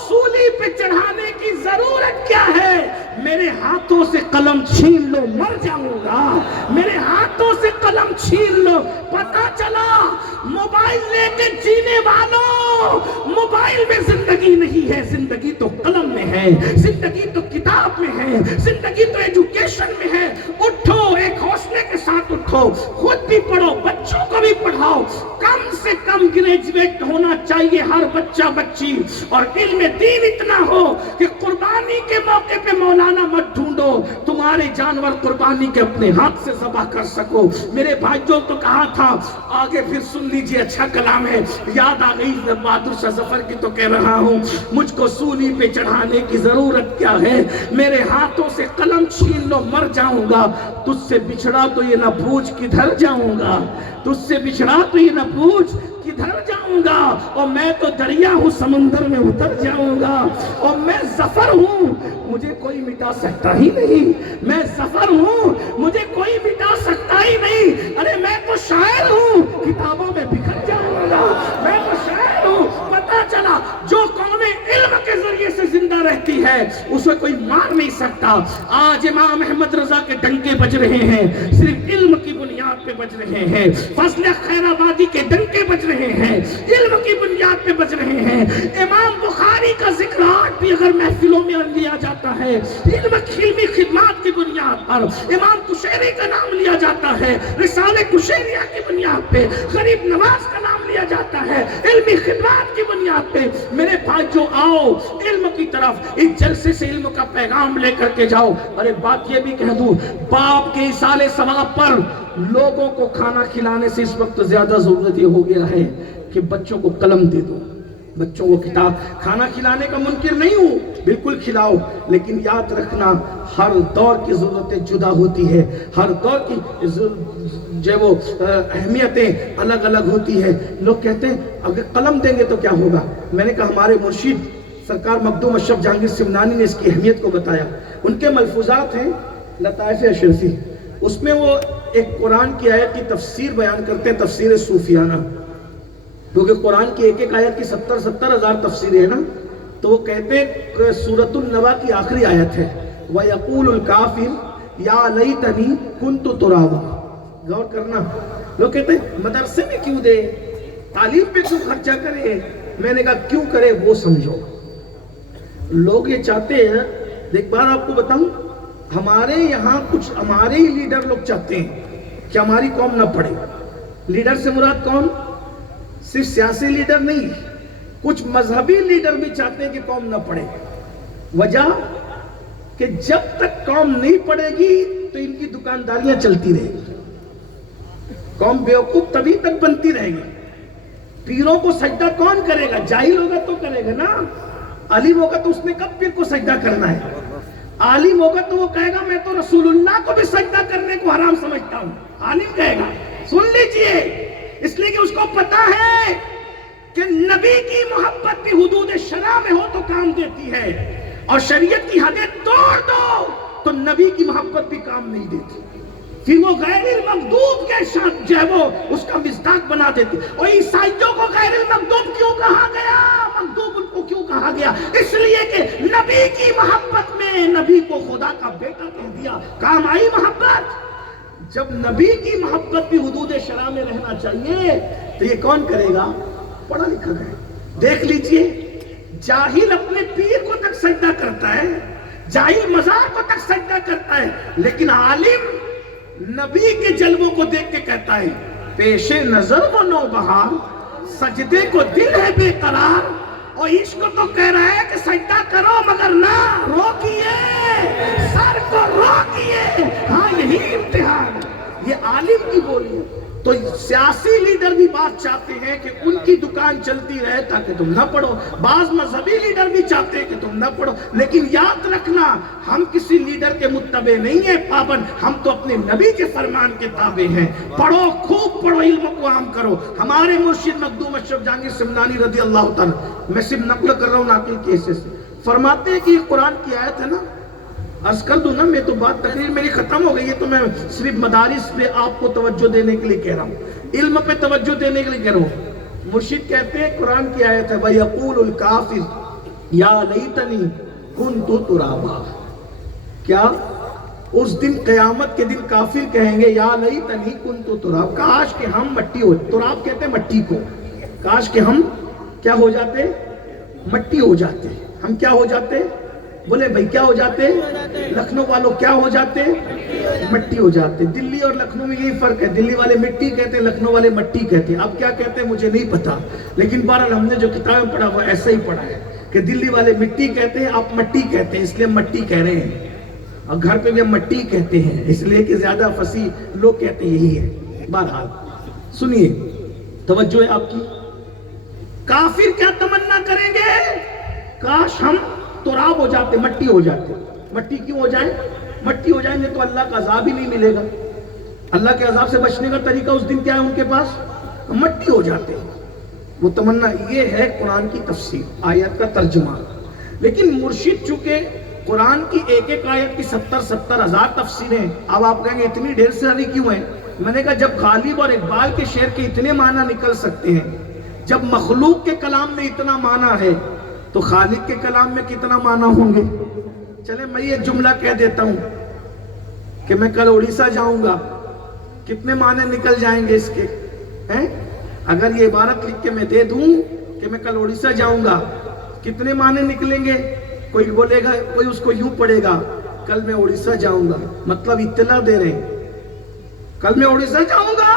سولی پہ چڑھانے کی ضرورت کیا ہے؟ میرے ہاتھوں سے قلم چھین لو مر جاؤں گا. میرے ہاتھوں سے قلم چھین لو. پتہ چلا موبائل لے کے جینے والوں، موبائل میں زندگی نہیں ہے، زندگی تو قلم میں ہے، زندگی تو کتاب میں ہے، زندگی تو ایجوکیشن میں ہے. اٹھو، ایک حوصلے کے ساتھ اٹھو، خود بھی پڑھو، بچوں کو بھی پڑھاؤ. کم سے کم گریجویٹ ہونا چاہیے ہر بچہ بچی، اور علم دین اتنا ہو کہ قربانی کے موقع پہ مولانا مت ڈھونڈو، تمہارے جانور قربانی کے اپنے ہاتھ سے ذبح کر سکو. میرے بھائیوں تو کہا تھا، آگے پھر سن لیجئے، اچھا کلام ہے. یاد آ گئی بہادر شاہ ظفر کی تو کہہ رہا ہوں مجھ کو سولی پہ چڑھانے کی ضرورت کیا ہے؟ میرے ہاتھوں سے قلم چھین لو مر جاؤں گا. تجھ سے بچھڑا تو یہ نہ پوچھ کدھر جاؤں گا، تجھ سے بچھڑا تو یہ نہ پوچھ کدھر جاؤں گا. اور میں تو دریا ہوں سمندر میں اتر جاؤں گا. اور میں ظفر ہوں، مجھے کوئی مٹا سکتا ہی نہیں. میں ظفر ہوں، مجھے کوئی مٹا سکتا ہی نہیں. ارے میں تو شاعر ہوں، کتابوں میں بکھر جاؤں گا. میں تو شاعر ہوں. پتہ چلا جو قوم علم کے ذریعے سے زندہ رہتی ہے اسے کوئی مار نہیں سکتا. آج امام احمد رضا کے ڈنکے بج رہے ہیں، صرف علم کی بنیاد پہ بج رہے ہیں. فضل خیر آبادی کے ڈنکے بج رہے ہیں، علم کی بنیاد پہ بج رہے ہیں. امام بخاری کا ذکر آج بھی اگر محفلوں میں لیا جاتا ہے علمی خدمات کی بنیاد پر، امام کشیری کا نام لیا جاتا ہے، رسالہ کشیریہ کی بنیاد پہ، غریب نواز کا نام لیا جاتا ہے علمی خدمات کی بنیاد پہ۔ میرے بھائی جو آؤ علم کی طرف، اس جلسے سے علم کا پیغام لے کر کے جاؤ۔ اور ایک بات یہ بھی کہہ دوں، باپ کے ایصال ثواب پر لوگوں کو کھانا کھلانے سے اس وقت زیادہ ضرورت یہ ہو گیا ہے کہ بچوں کو قلم دے دو، بچوں کو کتاب۔ کھانا کھلانے کا منکر نہیں ہوں، بالکل کھلاؤ، لیکن یاد رکھنا ہر دور کی ضرورتیں جدا ہوتی ہے، ہر دور کی جو وہ اہمیتیں الگ الگ ہوتی ہے۔ لوگ کہتے ہیں اگر قلم دیں گے تو کیا ہوگا؟ میں نے کہا ہمارے مرشد سرکار مخدوم اشرف جہانگیر سمنانی نے اس کی اہمیت کو بتایا۔ ان کے ملفوظات ہیں لطائف اشرفی، اس میں وہ ایک قرآن کی آیت کی تفسیر بیان کرتے ہیں، تفسیر صوفیانہ، کیونکہ قرآن کی ایک ایک آیت کی 70 ہزار تفسیریں ہیں نا، تو وہ کہتے ہیں کہ سورۃ النبا کی آخری آیت ہے وَيَقُولُ الْكَافِرُ يَا لَيْتَنِي كُنْتُ تُرَابًا۔ غور کرنا، لوگ کہتے ہیں مدرسے میں کیوں دے، تعلیم پہ کیوں خرچہ کرے؟ میں نے کہا کیوں کرے وہ سمجھو۔ لوگ یہ چاہتے ہیں، ایک بار آپ کو بتاؤں، ہمارے یہاں کچھ ہمارے ہی لیڈر لوگ چاہتے ہیں کہ ہماری قوم نہ پڑھے۔ لیڈر سے مراد کون؟ صرف سیاسی لیڈر نہیں، کچھ مذہبی لیڈر بھی چاہتے ہیں کہ قوم نہ پڑھے۔ وجہ کہ جب تک قوم نہیں پڑھے گی تو ان کی دکانداریاں چلتی رہے گی، قوم بیوقوف تبھی تک بنتی رہے گی۔ پیروں کو سجدہ کون کرے گا؟ جاہل ہوگا تو کرے گا نا، عالم ہوگا تو اس نے کب پیر کو سجدہ کرنا ہے؟ عالم ہوگا تو وہ کہے گا میں تو رسول اللہ کو بھی سجدہ کرنے کو حرام سمجھتا ہوں، عالم کہے گا۔ سن لیجئے، اس لیے کہ اس کو پتا ہے کہ نبی کی محبت بھی حدود شرع میں ہو تو کام دیتی ہے، اور شریعت کی حدیں توڑ دو تو نبی کی محبت بھی کام نہیں دیتی۔ پھر وہ غیر المغضوب کے ساتھ جو ہے وہ اس کا مصداق بنا دیتی۔ اور عیسائیوں کو غیر المغضوب کیوں کہا گیا؟ مغضوب ان کو کیوں کہا گیا؟ اس لیے کہ نبی کی محبت میں نبی کو خدا کا بیٹا کہہ دیا، کام آئی محبت۔ جب نبی کی محبت بھی حدود شرع میں رہنا چاہیے تو یہ کون کرے گا؟ پڑھا لکھا گیا۔ دیکھ لیجئے، جاہل اپنے پیر کو تک سجدہ کرتا ہے، جاہل مزار کو تک سجدہ کرتا ہے، لیکن عالم نبی کے جلووں کو دیکھ کے کہتا ہے پیش نظر وہ نوبہار، سجدے کو دل ہے بے قرار، اور عشق تو کہہ رہا ہے کہ سجدہ کرو مگر نہ روکیے، سر کو روکیے۔ ہاں یہی امتحان ہے، یہ عالم کی بولی ہے۔ تو سیاسی لیڈر بھی بات چاہتے ہیں کہ ان کی دکان چلتی رہے تاکہ تم نہ پڑھو، بعض مذہبی لیڈر بھی چاہتے ہیں کہ تم نہ پڑھو، لیکن یاد رکھنا ہم کسی لیڈر کے متبع نہیں ہیں، پابند، ہم تو اپنے نبی کے فرمان کے تابع ہیں۔ پڑھو، خوب پڑھو، علم کو عام کرو۔ ہمارے مرشد مخدوم اشرف جہانگیر سمنانی رضی اللہ تعالیٰ، میں صرف نقل کر رہا ہوں ناقل کے حصے سے، فرماتے ہیں کہ یہ قرآن کی آیت ہے نا، عرض کر دوں نا، میں تو بات تقریر میری ختم ہو گئی ہے، تو میں صرف مدارس پہ آپ کو توجہ دینے کے لیے کہہ رہا ہوں، علم پہ توجہ دینے کے لیے کہہ رہا ہوں۔ مرشد کہتے ہیں قرآن کی آیت ہے وَيَقُولُ الْكَافِرُ يَا لَيْتَنِي كُنْتُ تُرَابًا۔ کیا اس دن قیامت کے دن کافر کہیں گے یا لیتنی کنت تراب، کاش کہ ہم مٹی ہو، تراب کہتے ہیں مٹی کو، کاش کہ ہم کیا ہو جاتے؟ مٹی ہو جاتے۔ ہم کیا ہو جاتے؟ بولے بھائی کیا ہو جاتے؟ لکھنؤ والوں کیا ہو جاتے؟ مٹی ہو جاتے۔ دلی اور لکھنؤ میں یہی فرق ہے، دلی والے مٹی کہتے ہیں، لکھنؤ والے مٹی کہتے ہیں۔ اب کیا کہتے ہیں مجھے نہیں پتا، لیکن بہرحال ہم نے جو کتابیں پڑھا وہ ایسا ہی پڑھا ہے کہ دلی والے مٹی کہتے ہیں، آپ مٹی کہتے ہیں، اس لیے ہم مٹی کہہ رہے ہیں، اور گھر پہ بھی ہم مٹی کہتے ہیں، اس لیے کہ زیادہ فصیح لوگ کہتے ہیں یہی ہے۔ بہرحال سنیے، توجہ ہے آپ کی۔ کافر کیا تمنا کریں گے؟ کاش ہم تراب ہو جاتے، مٹی ہو جاتے۔ مٹی کیوں ہو جائیں؟ مٹی ہو جائیں گے تو اللہ کا عذاب ہی نہیں ملے گا۔ اللہ کے عذاب سے بچنے کا طریقہ اس دن کیا ہے ان کے پاس؟ مٹی ہو جاتے۔ وہ تمنا، یہ ہے قرآن کی تفسیر، آیت کا ترجمہ۔ لیکن مرشد چونکہ قرآن کی ایک ایک آیت کی 70 ہزار تفسیریں، اب آپ کہیں گے اتنی ڈھیر ساری کیوں ہیں؟ میں نے کہا جب غالب اور اقبال کے شعر کے اتنے معنی نکل سکتے ہیں، جب مخلوق کے کلام میں اتنا معنی ہے تو خالق کے کلام میں کتنا معنی ہوں گے؟ چلے میں یہ جملہ کہہ دیتا ہوں کہ میں کل اڑیسہ جاؤں گا، کتنے معنی نکل جائیں گے اس کے ہیں؟ اگر یہ عبارت لکھ کے میں دے دوں کہ میں کل اڑیسہ جاؤں گا، کتنے معنی نکلیں گے؟ کوئی بولے گا، کوئی اس کو یوں پڑھے گا کل میں اڑیسہ جاؤں گا، مطلب اطلاع دے رہے ہیں کل میں اڑیسہ جاؤں گا۔